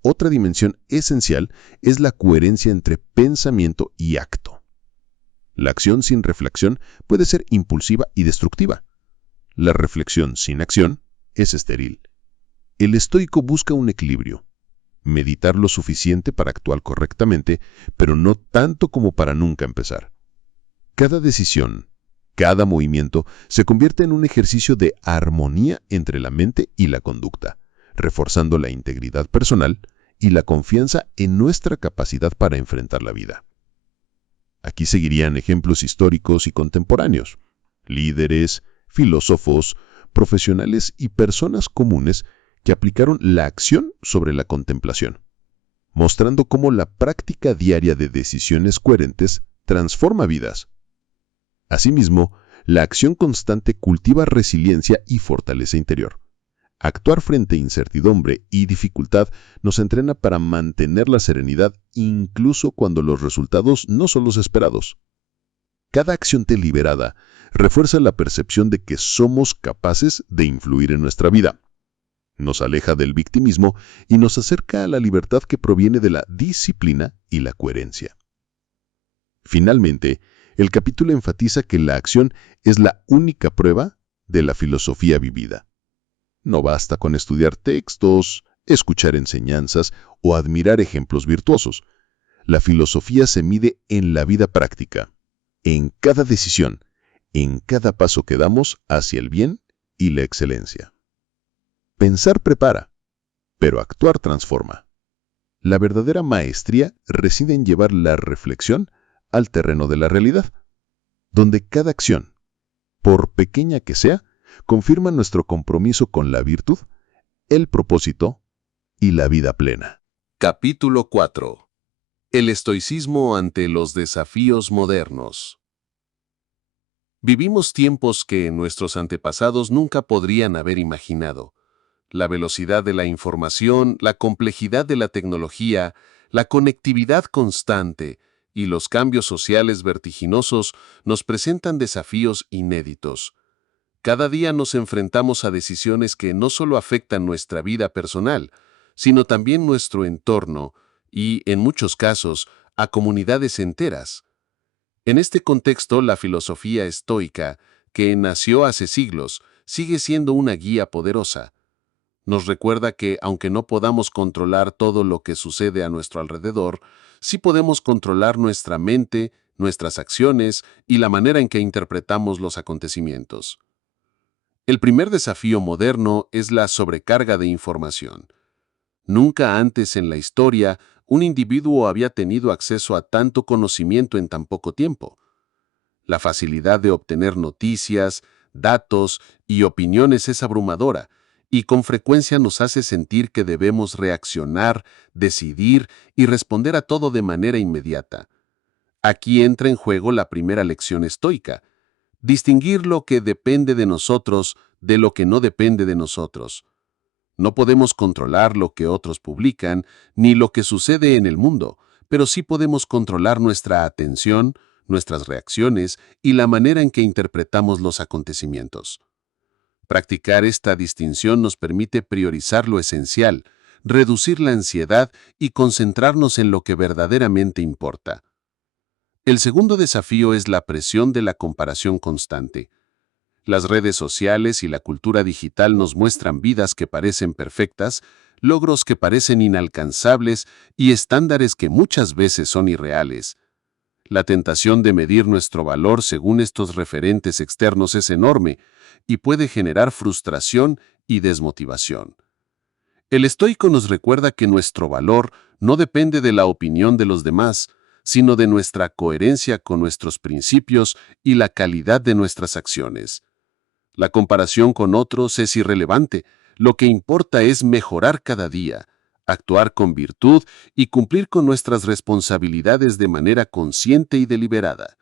Otra dimensión esencial es la coherencia entre pensamiento y acto. La acción sin reflexión puede ser impulsiva y destructiva. La reflexión sin acción es estéril. El estoico busca un equilibrio. Meditar lo suficiente para actuar correctamente, pero no tanto como para nunca empezar. Cada decisión, cada movimiento se convierte en un ejercicio de armonía entre la mente y la conducta, reforzando la integridad personal y la confianza en nuestra capacidad para enfrentar la vida. Aquí seguirían ejemplos históricos y contemporáneos, líderes, filósofos, profesionales y personas comunes que aplicaron la acción sobre la contemplación, mostrando cómo la práctica diaria de decisiones coherentes transforma vidas. Asimismo, la acción constante cultiva resiliencia y fortaleza interior. Actuar frente a incertidumbre y dificultad nos entrena para mantener la serenidad incluso cuando los resultados no son los esperados. Cada acción deliberada refuerza la percepción de que somos capaces de influir en nuestra vida. Nos aleja del victimismo y nos acerca a la libertad que proviene de la disciplina y la coherencia. Finalmente, el capítulo enfatiza que la acción es la única prueba de la filosofía vivida. No basta con estudiar textos, escuchar enseñanzas o admirar ejemplos virtuosos. La filosofía se mide en la vida práctica, en cada decisión, en cada paso que damos hacia el bien y la excelencia. Pensar prepara, pero actuar transforma. La verdadera maestría reside en llevar la reflexión al terreno de la realidad, donde cada acción, por pequeña que sea, confirma nuestro compromiso con la virtud, el propósito y la vida plena. Capítulo 4. El estoicismo ante los desafíos modernos. Vivimos tiempos que nuestros antepasados nunca podrían haber imaginado. La velocidad de la información, la complejidad de la tecnología, la conectividad constante y los cambios sociales vertiginosos nos presentan desafíos inéditos. Cada día nos enfrentamos a decisiones que no solo afectan nuestra vida personal, sino también nuestro entorno y, en muchos casos, a comunidades enteras. En este contexto, la filosofía estoica, que nació hace siglos, sigue siendo una guía poderosa. Nos recuerda que, aunque no podamos controlar todo lo que sucede a nuestro alrededor, sí podemos controlar nuestra mente, nuestras acciones y la manera en que interpretamos los acontecimientos. El primer desafío moderno es la sobrecarga de información. Nunca antes en la historia un individuo había tenido acceso a tanto conocimiento en tan poco tiempo. La facilidad de obtener noticias, datos y opiniones es abrumadora, y con frecuencia nos hace sentir que debemos reaccionar, decidir y responder a todo de manera inmediata. Aquí entra en juego la primera lección estoica: distinguir lo que depende de nosotros de lo que no depende de nosotros. No podemos controlar lo que otros publican ni lo que sucede en el mundo, pero sí podemos controlar nuestra atención, nuestras reacciones y la manera en que interpretamos los acontecimientos. Practicar esta distinción nos permite priorizar lo esencial, reducir la ansiedad y concentrarnos en lo que verdaderamente importa. El segundo desafío es la presión de la comparación constante. Las redes sociales y la cultura digital nos muestran vidas que parecen perfectas, logros que parecen inalcanzables y estándares que muchas veces son irreales. La tentación de medir nuestro valor según estos referentes externos es enorme y puede generar frustración y desmotivación. El estoico nos recuerda que nuestro valor no depende de la opinión de los demás, sino de nuestra coherencia con nuestros principios y la calidad de nuestras acciones. La comparación con otros es irrelevante, lo que importa es mejorar cada día, actuar con virtud y cumplir con nuestras responsabilidades de manera consciente y deliberada.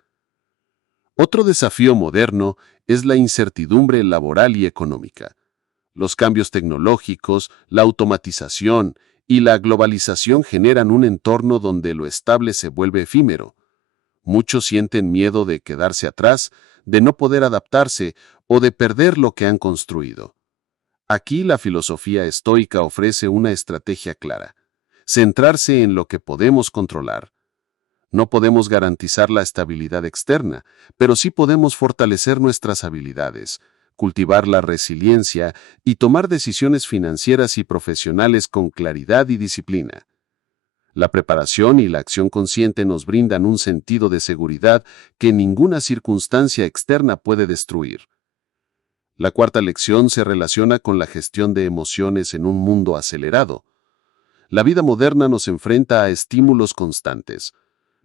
Otro desafío moderno es la incertidumbre laboral y económica. Los cambios tecnológicos, la automatización y la globalización generan un entorno donde lo estable se vuelve efímero. Muchos sienten miedo de quedarse atrás, de no poder adaptarse o de perder lo que han construido. Aquí la filosofía estoica ofrece una estrategia clara: centrarse en lo que podemos controlar. No podemos garantizar la estabilidad externa, pero sí podemos fortalecer nuestras habilidades, cultivar la resiliencia y tomar decisiones financieras y profesionales con claridad y disciplina. La preparación y la acción consciente nos brindan un sentido de seguridad que ninguna circunstancia externa puede destruir. La cuarta lección se relaciona con la gestión de emociones en un mundo acelerado. La vida moderna nos enfrenta a estímulos constantes: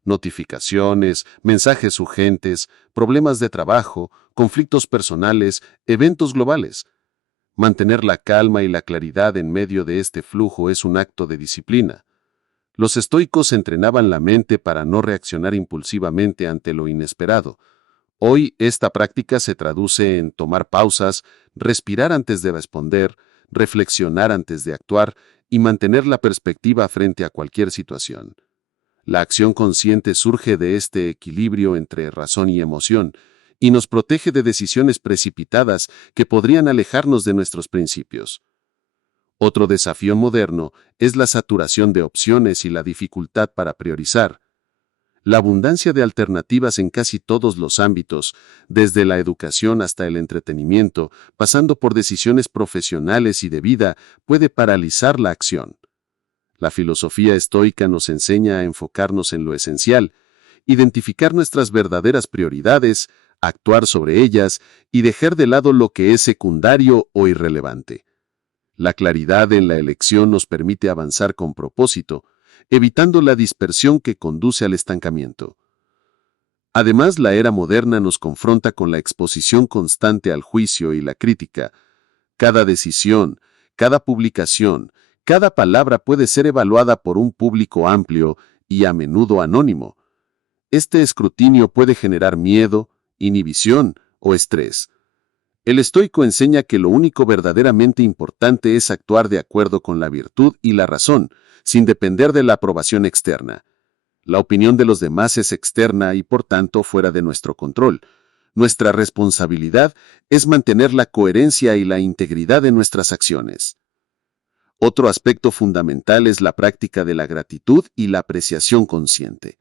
notificaciones, mensajes urgentes, problemas de trabajo, conflictos personales, eventos globales. Mantener la calma y la claridad en medio de este flujo es un acto de disciplina. Los estoicos entrenaban la mente para no reaccionar impulsivamente ante lo inesperado. Hoy esta práctica se traduce en tomar pausas, respirar antes de responder, reflexionar antes de actuar y mantener la perspectiva frente a cualquier situación. La acción consciente surge de este equilibrio entre razón y emoción y nos protege de decisiones precipitadas que podrían alejarnos de nuestros principios. Otro desafío moderno es la saturación de opciones y la dificultad para priorizar. La abundancia de alternativas en casi todos los ámbitos, desde la educación hasta el entretenimiento, pasando por decisiones profesionales y de vida, puede paralizar la acción. La filosofía estoica nos enseña a enfocarnos en lo esencial, identificar nuestras verdaderas prioridades, actuar sobre ellas y dejar de lado lo que es secundario o irrelevante. La claridad en la elección nos permite avanzar con propósito, evitando la dispersión que conduce al estancamiento. Además, la era moderna nos confronta con la exposición constante al juicio y la crítica. Cada decisión, cada publicación, cada palabra puede ser evaluada por un público amplio y a menudo anónimo. Este escrutinio puede generar miedo, inhibición o estrés. El estoico enseña que lo único verdaderamente importante es actuar de acuerdo con la virtud y la razón, sin depender de la aprobación externa. La opinión de los demás es externa y por tanto fuera de nuestro control. Nuestra responsabilidad es mantener la coherencia y la integridad de nuestras acciones. Otro aspecto fundamental es la práctica de la gratitud y la apreciación consciente.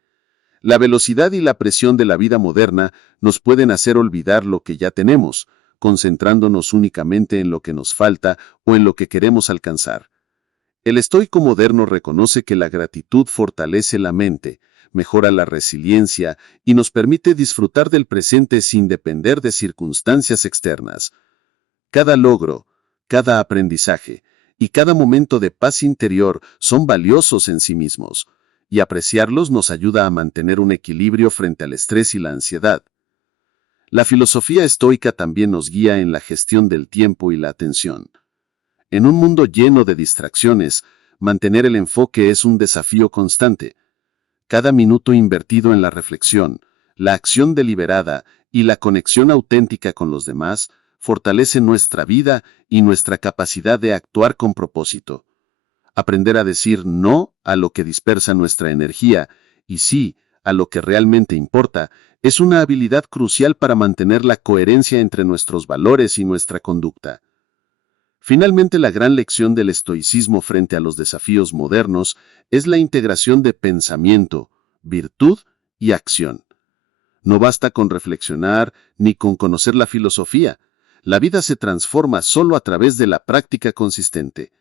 La velocidad y la presión de la vida moderna nos pueden hacer olvidar lo que ya tenemos, concentrándonos únicamente en lo que nos falta o en lo que queremos alcanzar. El estoico moderno reconoce que la gratitud fortalece la mente, mejora la resiliencia y nos permite disfrutar del presente sin depender de circunstancias externas. Cada logro, cada aprendizaje y cada momento de paz interior son valiosos en sí mismos, y apreciarlos nos ayuda a mantener un equilibrio frente al estrés y la ansiedad. La filosofía estoica también nos guía en la gestión del tiempo y la atención. En un mundo lleno de distracciones, mantener el enfoque es un desafío constante. Cada minuto invertido en la reflexión, la acción deliberada y la conexión auténtica con los demás fortalece nuestra vida y nuestra capacidad de actuar con propósito. Aprender a decir no a lo que dispersa nuestra energía y sí a lo que realmente importa, es una habilidad crucial para mantener la coherencia entre nuestros valores y nuestra conducta. Finalmente, la gran lección del estoicismo frente a los desafíos modernos es la integración de pensamiento, virtud y acción. No basta con reflexionar ni con conocer la filosofía. La vida se transforma solo a través de la práctica consistente.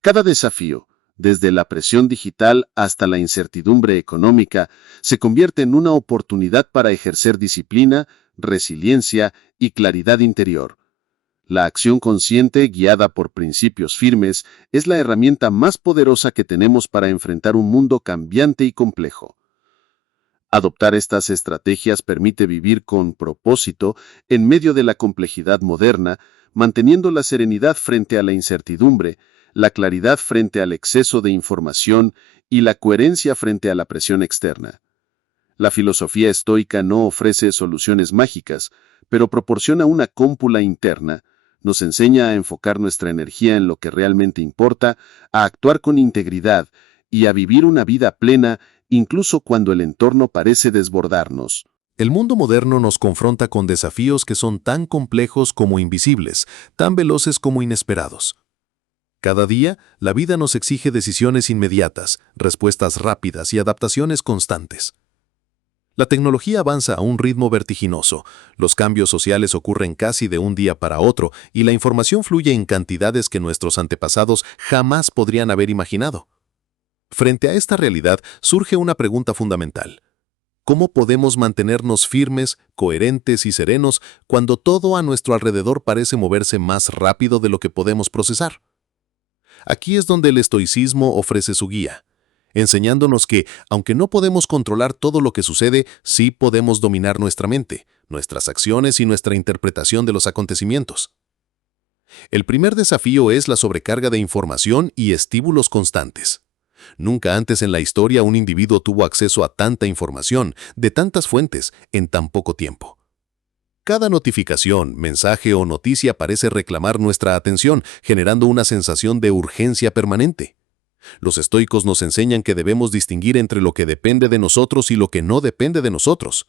Cada desafío, desde la presión digital hasta la incertidumbre económica, se convierte en una oportunidad para ejercer disciplina, resiliencia y claridad interior. La acción consciente, guiada por principios firmes, es la herramienta más poderosa que tenemos para enfrentar un mundo cambiante y complejo. Adoptar estas estrategias permite vivir con propósito en medio de la complejidad moderna, manteniendo la serenidad frente a la incertidumbre, la claridad frente al exceso de información y la coherencia frente a la presión externa. La filosofía estoica no ofrece soluciones mágicas, pero proporciona una cómpula interna, nos enseña a enfocar nuestra energía en lo que realmente importa, a actuar con integridad y a vivir una vida plena, incluso cuando el entorno parece desbordarnos. El mundo moderno nos confronta con desafíos que son tan complejos como invisibles, tan veloces como inesperados. Cada día, la vida nos exige decisiones inmediatas, respuestas rápidas y adaptaciones constantes. La tecnología avanza a un ritmo vertiginoso, los cambios sociales ocurren casi de un día para otro y la información fluye en cantidades que nuestros antepasados jamás podrían haber imaginado. Frente a esta realidad surge una pregunta fundamental. ¿Cómo podemos mantenernos firmes, coherentes y serenos cuando todo a nuestro alrededor parece moverse más rápido de lo que podemos procesar? Aquí es donde el estoicismo ofrece su guía, enseñándonos que, aunque no podemos controlar todo lo que sucede, sí podemos dominar nuestra mente, nuestras acciones y nuestra interpretación de los acontecimientos. El primer desafío es la sobrecarga de información y estímulos constantes. Nunca antes en la historia un individuo tuvo acceso a tanta información, de tantas fuentes, en tan poco tiempo. Cada notificación, mensaje o noticia parece reclamar nuestra atención, generando una sensación de urgencia permanente. Los estoicos nos enseñan que debemos distinguir entre lo que depende de nosotros y lo que no depende de nosotros.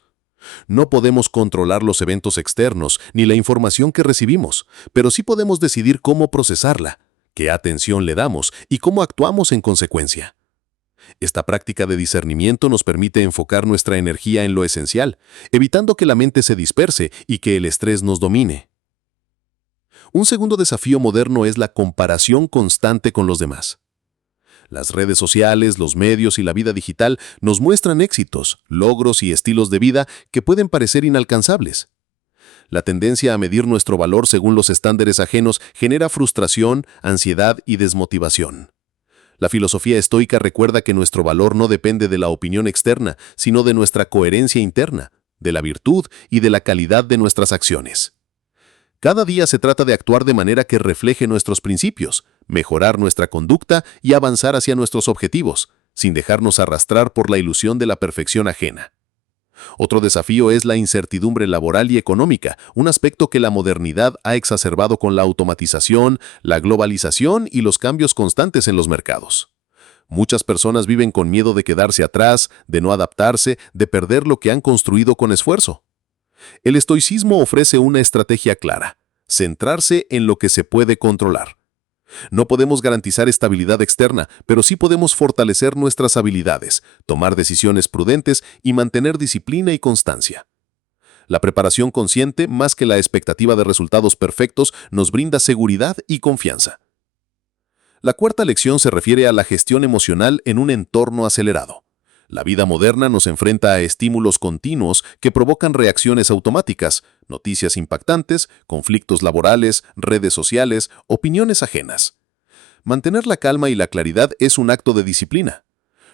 No podemos controlar los eventos externos ni la información que recibimos, pero sí podemos decidir cómo procesarla, qué atención le damos y cómo actuamos en consecuencia. Esta práctica de discernimiento nos permite enfocar nuestra energía en lo esencial, evitando que la mente se disperse y que el estrés nos domine. Un segundo desafío moderno es la comparación constante con los demás. Las redes sociales, los medios y la vida digital nos muestran éxitos, logros y estilos de vida que pueden parecer inalcanzables. La tendencia a medir nuestro valor según los estándares ajenos genera frustración, ansiedad y desmotivación. La filosofía estoica recuerda que nuestro valor no depende de la opinión externa, sino de nuestra coherencia interna, de la virtud y de la calidad de nuestras acciones. Cada día se trata de actuar de manera que refleje nuestros principios, mejorar nuestra conducta y avanzar hacia nuestros objetivos, sin dejarnos arrastrar por la ilusión de la perfección ajena. Otro desafío es la incertidumbre laboral y económica, un aspecto que la modernidad ha exacerbado con la automatización, la globalización y los cambios constantes en los mercados. Muchas personas viven con miedo de quedarse atrás, de no adaptarse, de perder lo que han construido con esfuerzo. El estoicismo ofrece una estrategia clara: centrarse en lo que se puede controlar. No podemos garantizar estabilidad externa, pero sí podemos fortalecer nuestras habilidades, tomar decisiones prudentes y mantener disciplina y constancia. La preparación consciente, más que la expectativa de resultados perfectos, nos brinda seguridad y confianza. La cuarta lección se refiere a la gestión emocional en un entorno acelerado. La vida moderna nos enfrenta a estímulos continuos que provocan reacciones automáticas, noticias impactantes, conflictos laborales, redes sociales, opiniones ajenas. Mantener la calma y la claridad es un acto de disciplina.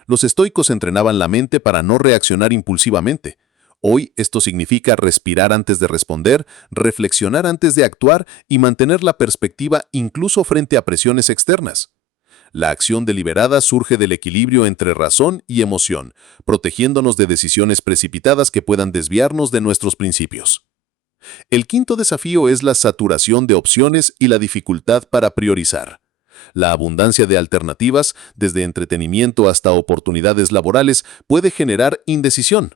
Los estoicos entrenaban la mente para no reaccionar impulsivamente. Hoy esto significa respirar antes de responder, reflexionar antes de actuar y mantener la perspectiva incluso frente a presiones externas. La acción deliberada surge del equilibrio entre razón y emoción, protegiéndonos de decisiones precipitadas que puedan desviarnos de nuestros principios. El quinto desafío es la saturación de opciones y la dificultad para priorizar. La abundancia de alternativas, desde entretenimiento hasta oportunidades laborales, puede generar indecisión.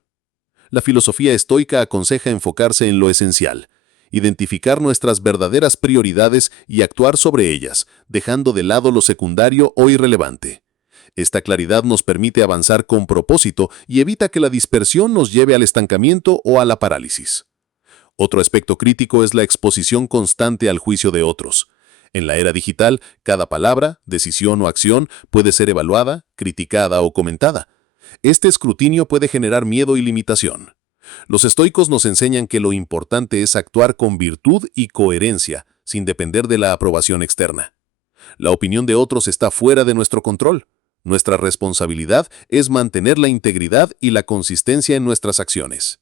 La filosofía estoica aconseja enfocarse en lo esencial, identificar nuestras verdaderas prioridades y actuar sobre ellas, dejando de lado lo secundario o irrelevante. Esta claridad nos permite avanzar con propósito y evita que la dispersión nos lleve al estancamiento o a la parálisis. Otro aspecto crítico es la exposición constante al juicio de otros. En la era digital, cada palabra, decisión o acción puede ser evaluada, criticada o comentada. Este escrutinio puede generar miedo y limitación. Los estoicos nos enseñan que lo importante es actuar con virtud y coherencia, sin depender de la aprobación externa. La opinión de otros está fuera de nuestro control. Nuestra responsabilidad es mantener la integridad y la consistencia en nuestras acciones.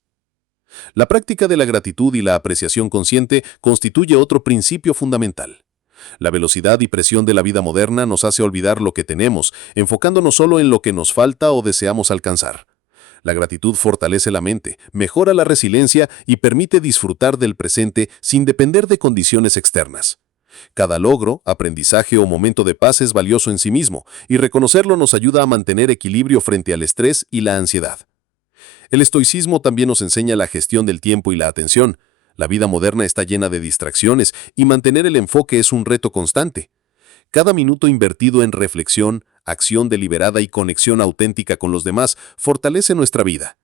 La práctica de la gratitud y la apreciación consciente constituye otro principio fundamental. La velocidad y presión de la vida moderna nos hace olvidar lo que tenemos, enfocándonos solo en lo que nos falta o deseamos alcanzar. La gratitud fortalece la mente, mejora la resiliencia y permite disfrutar del presente sin depender de condiciones externas. Cada logro, aprendizaje o momento de paz es valioso en sí mismo, y reconocerlo nos ayuda a mantener equilibrio frente al estrés y la ansiedad. El estoicismo también nos enseña la gestión del tiempo y la atención. La vida moderna está llena de distracciones y mantener el enfoque es un reto constante. Cada minuto invertido en reflexión, acción deliberada y conexión auténtica con los demás fortalece nuestra vida.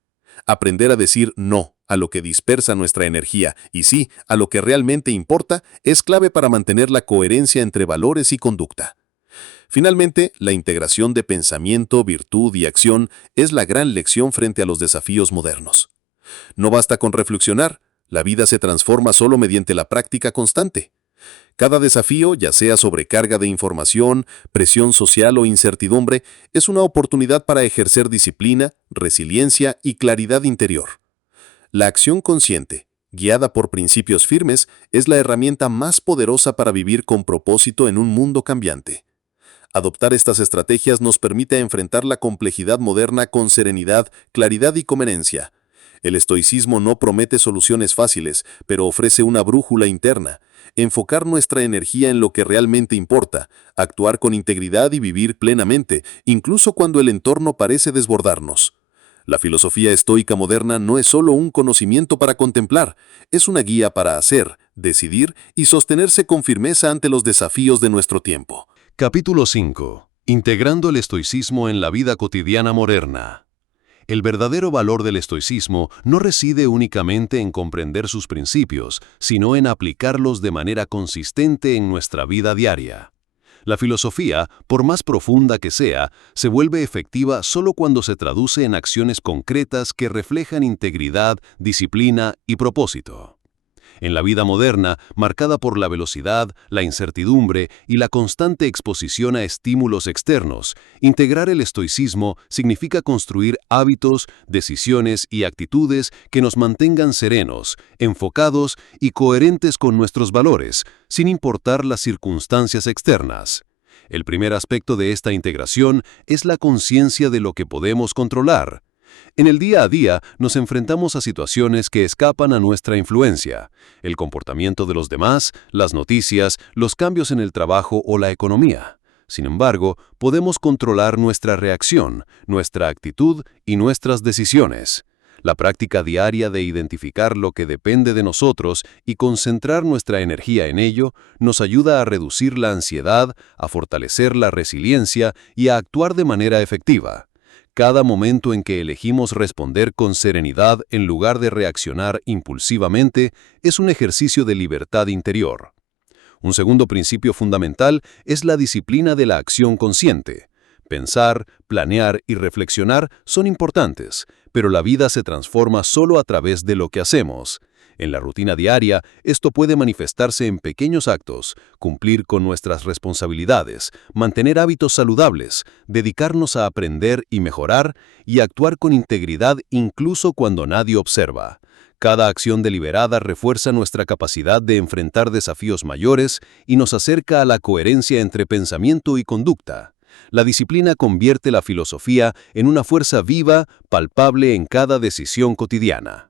Aprender a decir no a lo que dispersa nuestra energía y sí a lo que realmente importa es clave para mantener la coherencia entre valores y conducta. Finalmente, la integración de pensamiento, virtud y acción es la gran lección frente a los desafíos modernos. No basta con reflexionar, la vida se transforma solo mediante la práctica constante. Cada desafío, ya sea sobrecarga de información, presión social o incertidumbre, es una oportunidad para ejercer disciplina, resiliencia y claridad interior. La acción consciente, guiada por principios firmes, es la herramienta más poderosa para vivir con propósito en un mundo cambiante. Adoptar estas estrategias nos permite enfrentar la complejidad moderna con serenidad, claridad y coherencia. El estoicismo no promete soluciones fáciles, pero ofrece una brújula interna. Enfocar nuestra energía en lo que realmente importa, actuar con integridad y vivir plenamente, incluso cuando el entorno parece desbordarnos. La filosofía estoica moderna no es solo un conocimiento para contemplar, es una guía para hacer, decidir y sostenerse con firmeza ante los desafíos de nuestro tiempo. Capítulo 5. Integrando el estoicismo en la vida cotidiana moderna. El verdadero valor del estoicismo no reside únicamente en comprender sus principios, sino en aplicarlos de manera consistente en nuestra vida diaria. La filosofía, por más profunda que sea, se vuelve efectiva solo cuando se traduce en acciones concretas que reflejan integridad, disciplina y propósito. En la vida moderna, marcada por la velocidad, la incertidumbre y la constante exposición a estímulos externos, integrar el estoicismo significa construir hábitos, decisiones y actitudes que nos mantengan serenos, enfocados y coherentes con nuestros valores, sin importar las circunstancias externas. El primer aspecto de esta integración es la conciencia de lo que podemos controlar. En el día a día nos enfrentamos a situaciones que escapan a nuestra influencia, el comportamiento de los demás, las noticias, los cambios en el trabajo o la economía. Sin embargo, podemos controlar nuestra reacción, nuestra actitud y nuestras decisiones. La práctica diaria de identificar lo que depende de nosotros y concentrar nuestra energía en ello nos ayuda a reducir la ansiedad, a fortalecer la resiliencia y a actuar de manera efectiva. Cada momento en que elegimos responder con serenidad en lugar de reaccionar impulsivamente es un ejercicio de libertad interior. Un segundo principio fundamental es la disciplina de la acción consciente. Pensar, planear y reflexionar son importantes, pero la vida se transforma solo a través de lo que hacemos. En la rutina diaria, esto puede manifestarse en pequeños actos, cumplir con nuestras responsabilidades, mantener hábitos saludables, dedicarnos a aprender y mejorar, y actuar con integridad incluso cuando nadie observa. Cada acción deliberada refuerza nuestra capacidad de enfrentar desafíos mayores y nos acerca a la coherencia entre pensamiento y conducta. La disciplina convierte la filosofía en una fuerza viva, palpable en cada decisión cotidiana.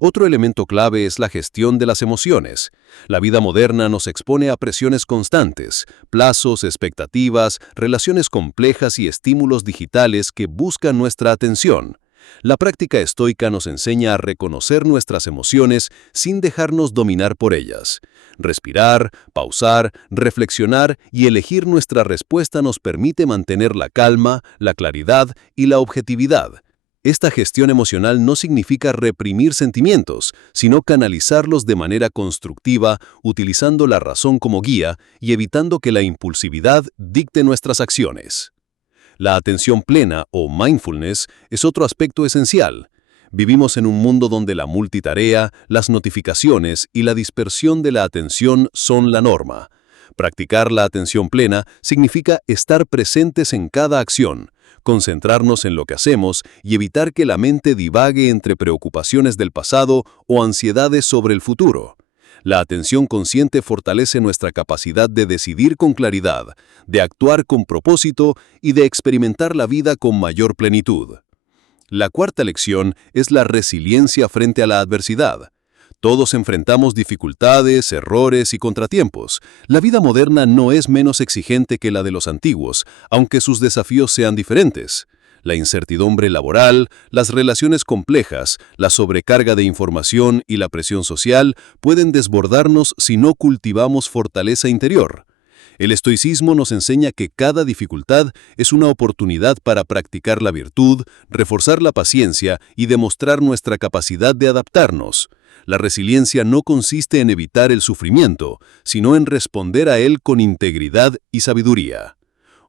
Otro elemento clave es la gestión de las emociones. La vida moderna nos expone a presiones constantes, plazos, expectativas, relaciones complejas y estímulos digitales que buscan nuestra atención. La práctica estoica nos enseña a reconocer nuestras emociones sin dejarnos dominar por ellas. Respirar, pausar, reflexionar y elegir nuestra respuesta nos permite mantener la calma, la claridad y la objetividad. Esta gestión emocional no significa reprimir sentimientos, sino canalizarlos de manera constructiva, utilizando la razón como guía y evitando que la impulsividad dicte nuestras acciones. La atención plena o mindfulness es otro aspecto esencial. Vivimos en un mundo donde la multitarea, las notificaciones y la dispersión de la atención son la norma. Practicar la atención plena significa estar presentes en cada acción, concentrarnos en lo que hacemos y evitar que la mente divague entre preocupaciones del pasado o ansiedades sobre el futuro. La atención consciente fortalece nuestra capacidad de decidir con claridad, de actuar con propósito y de experimentar la vida con mayor plenitud. La cuarta lección es la resiliencia frente a la adversidad. Todos enfrentamos dificultades, errores y contratiempos. La vida moderna no es menos exigente que la de los antiguos, aunque sus desafíos sean diferentes. La incertidumbre laboral, las relaciones complejas, la sobrecarga de información y la presión social pueden desbordarnos si no cultivamos fortaleza interior. El estoicismo nos enseña que cada dificultad es una oportunidad para practicar la virtud, reforzar la paciencia y demostrar nuestra capacidad de adaptarnos. La resiliencia no consiste en evitar el sufrimiento, sino en responder a él con integridad y sabiduría.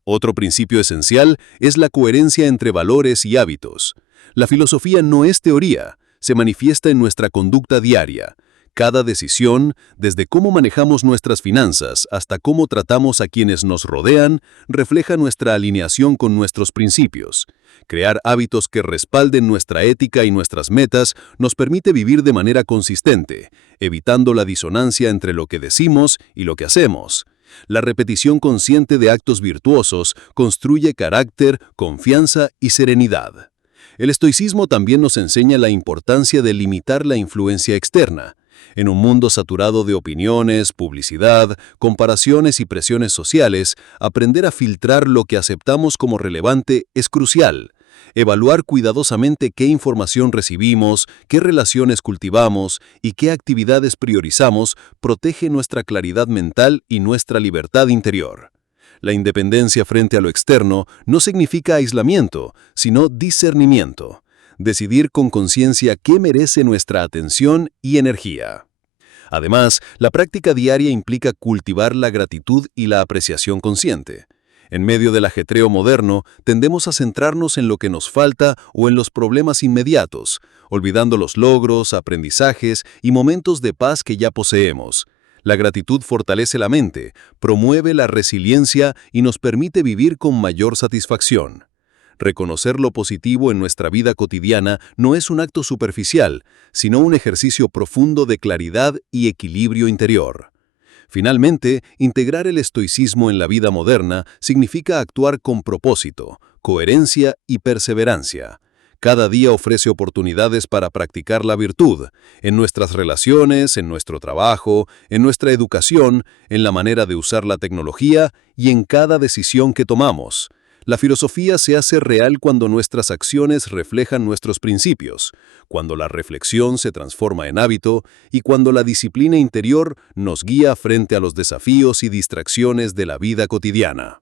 Otro principio esencial es la coherencia entre valores y hábitos. La filosofía no es teoría, se manifiesta en nuestra conducta diaria. Cada decisión, desde cómo manejamos nuestras finanzas hasta cómo tratamos a quienes nos rodean, refleja nuestra alineación con nuestros principios. Crear hábitos que respalden nuestra ética y nuestras metas nos permite vivir de manera consistente, evitando la disonancia entre lo que decimos y lo que hacemos. La repetición consciente de actos virtuosos construye carácter, confianza y serenidad. El estoicismo también nos enseña la importancia de limitar la influencia externa. En un mundo saturado de opiniones, publicidad, comparaciones y presiones sociales, aprender a filtrar lo que aceptamos como relevante es crucial. Evaluar cuidadosamente qué información recibimos, qué relaciones cultivamos y qué actividades priorizamos protege nuestra claridad mental y nuestra libertad interior. La independencia frente a lo externo no significa aislamiento, sino discernimiento. Decidir con conciencia qué merece nuestra atención y energía. Además, la práctica diaria implica cultivar la gratitud y la apreciación consciente. En medio del ajetreo moderno, tendemos a centrarnos en lo que nos falta o en los problemas inmediatos, olvidando los logros, aprendizajes y momentos de paz que ya poseemos. La gratitud fortalece la mente, promueve la resiliencia y nos permite vivir con mayor satisfacción. Reconocer lo positivo en nuestra vida cotidiana no es un acto superficial, sino un ejercicio profundo de claridad y equilibrio interior. Finalmente, integrar el estoicismo en la vida moderna significa actuar con propósito, coherencia y perseverancia. Cada día ofrece oportunidades para practicar la virtud, en nuestras relaciones, en nuestro trabajo, en nuestra educación, en la manera de usar la tecnología y en cada decisión que tomamos. La filosofía se hace real cuando nuestras acciones reflejan nuestros principios, cuando la reflexión se transforma en hábito y cuando la disciplina interior nos guía frente a los desafíos y distracciones de la vida cotidiana.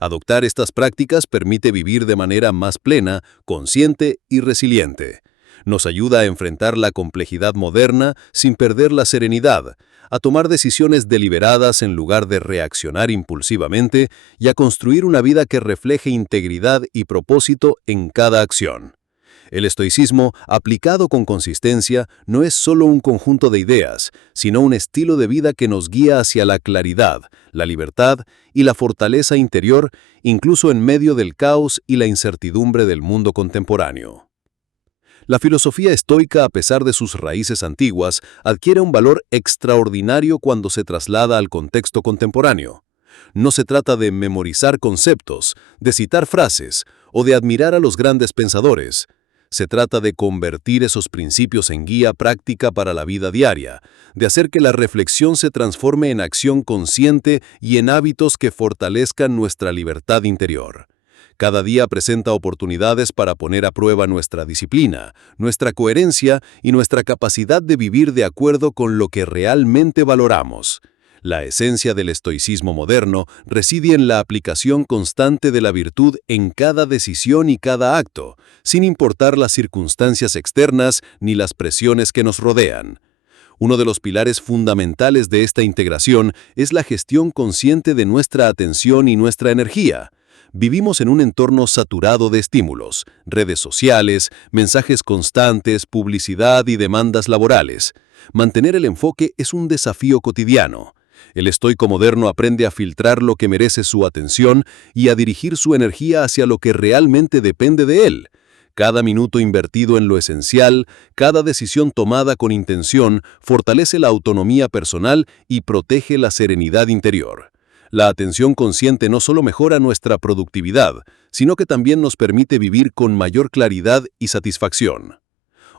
Adoptar estas prácticas permite vivir de manera más plena, consciente y resiliente. Nos ayuda a enfrentar la complejidad moderna sin perder la serenidad, a tomar decisiones deliberadas en lugar de reaccionar impulsivamente y a construir una vida que refleje integridad y propósito en cada acción. El estoicismo, aplicado con consistencia, no es solo un conjunto de ideas, sino un estilo de vida que nos guía hacia la claridad, la libertad y la fortaleza interior, incluso en medio del caos y la incertidumbre del mundo contemporáneo. La filosofía estoica, a pesar de sus raíces antiguas, adquiere un valor extraordinario cuando se traslada al contexto contemporáneo. No se trata de memorizar conceptos, de citar frases o de admirar a los grandes pensadores. Se trata de convertir esos principios en guía práctica para la vida diaria, de hacer que la reflexión se transforme en acción consciente y en hábitos que fortalezcan nuestra libertad interior. Cada día presenta oportunidades para poner a prueba nuestra disciplina, nuestra coherencia y nuestra capacidad de vivir de acuerdo con lo que realmente valoramos. La esencia del estoicismo moderno reside en la aplicación constante de la virtud en cada decisión y cada acto, sin importar las circunstancias externas ni las presiones que nos rodean. Uno de los pilares fundamentales de esta integración es la gestión consciente de nuestra atención y nuestra energía. Vivimos en un entorno saturado de estímulos, redes sociales, mensajes constantes, publicidad y demandas laborales. Mantener el enfoque es un desafío cotidiano. El estoico moderno aprende a filtrar lo que merece su atención y a dirigir su energía hacia lo que realmente depende de él. Cada minuto invertido en lo esencial, cada decisión tomada con intención, fortalece la autonomía personal y protege la serenidad interior. La atención consciente no solo mejora nuestra productividad, sino que también nos permite vivir con mayor claridad y satisfacción.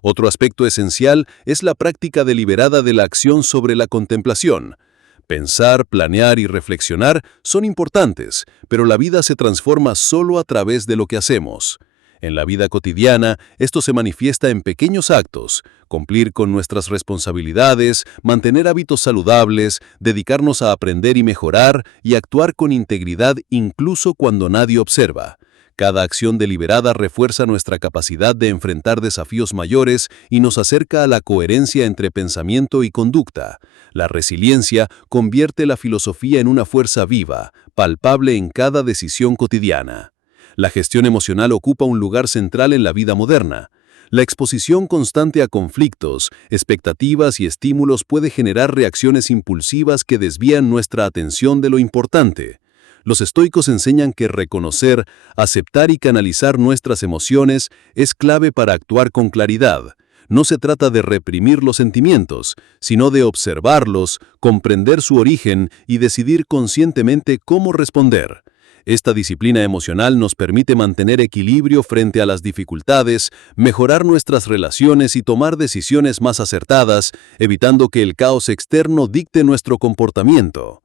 Otro aspecto esencial es la práctica deliberada de la acción sobre la contemplación. Pensar, planear y reflexionar son importantes, pero la vida se transforma solo a través de lo que hacemos. En la vida cotidiana, esto se manifiesta en pequeños actos: cumplir con nuestras responsabilidades, mantener hábitos saludables, dedicarnos a aprender y mejorar, y actuar con integridad incluso cuando nadie observa. Cada acción deliberada refuerza nuestra capacidad de enfrentar desafíos mayores y nos acerca a la coherencia entre pensamiento y conducta. La resiliencia convierte la filosofía en una fuerza viva, palpable en cada decisión cotidiana. La gestión emocional ocupa un lugar central en la vida moderna. La exposición constante a conflictos, expectativas y estímulos puede generar reacciones impulsivas que desvían nuestra atención de lo importante. Los estoicos enseñan que reconocer, aceptar y canalizar nuestras emociones es clave para actuar con claridad. No se trata de reprimir los sentimientos, sino de observarlos, comprender su origen y decidir conscientemente cómo responder. Esta disciplina emocional nos permite mantener equilibrio frente a las dificultades, mejorar nuestras relaciones y tomar decisiones más acertadas, evitando que el caos externo dicte nuestro comportamiento.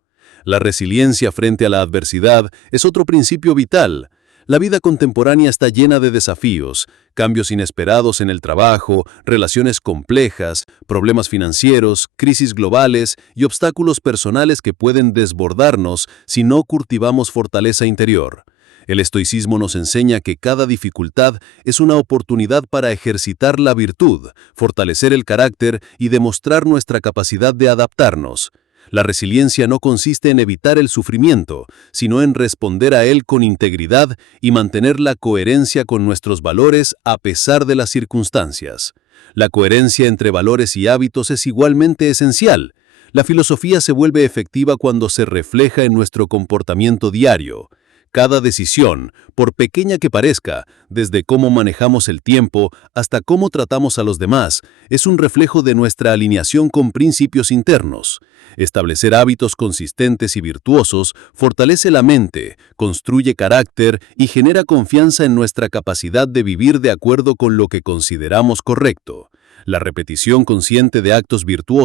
La resiliencia frente a la adversidad es otro principio vital. La vida contemporánea está llena de desafíos, cambios inesperados en el trabajo, relaciones complejas, problemas financieros, crisis globales y obstáculos personales que pueden desbordarnos si no cultivamos fortaleza interior. El estoicismo nos enseña que cada dificultad es una oportunidad para ejercitar la virtud, fortalecer el carácter y demostrar nuestra capacidad de adaptarnos. La resiliencia no consiste en evitar el sufrimiento, sino en responder a él con integridad y mantener la coherencia con nuestros valores a pesar de las circunstancias. La coherencia entre valores y hábitos es igualmente esencial. La filosofía se vuelve efectiva cuando se refleja en nuestro comportamiento diario. Cada decisión, por pequeña que parezca, desde cómo manejamos el tiempo hasta cómo tratamos a los demás, es un reflejo de nuestra alineación con principios internos. Establecer hábitos consistentes y virtuosos fortalece la mente, construye carácter y genera confianza en nuestra capacidad de vivir de acuerdo con lo que consideramos correcto. La repetición consciente de actos virtuosos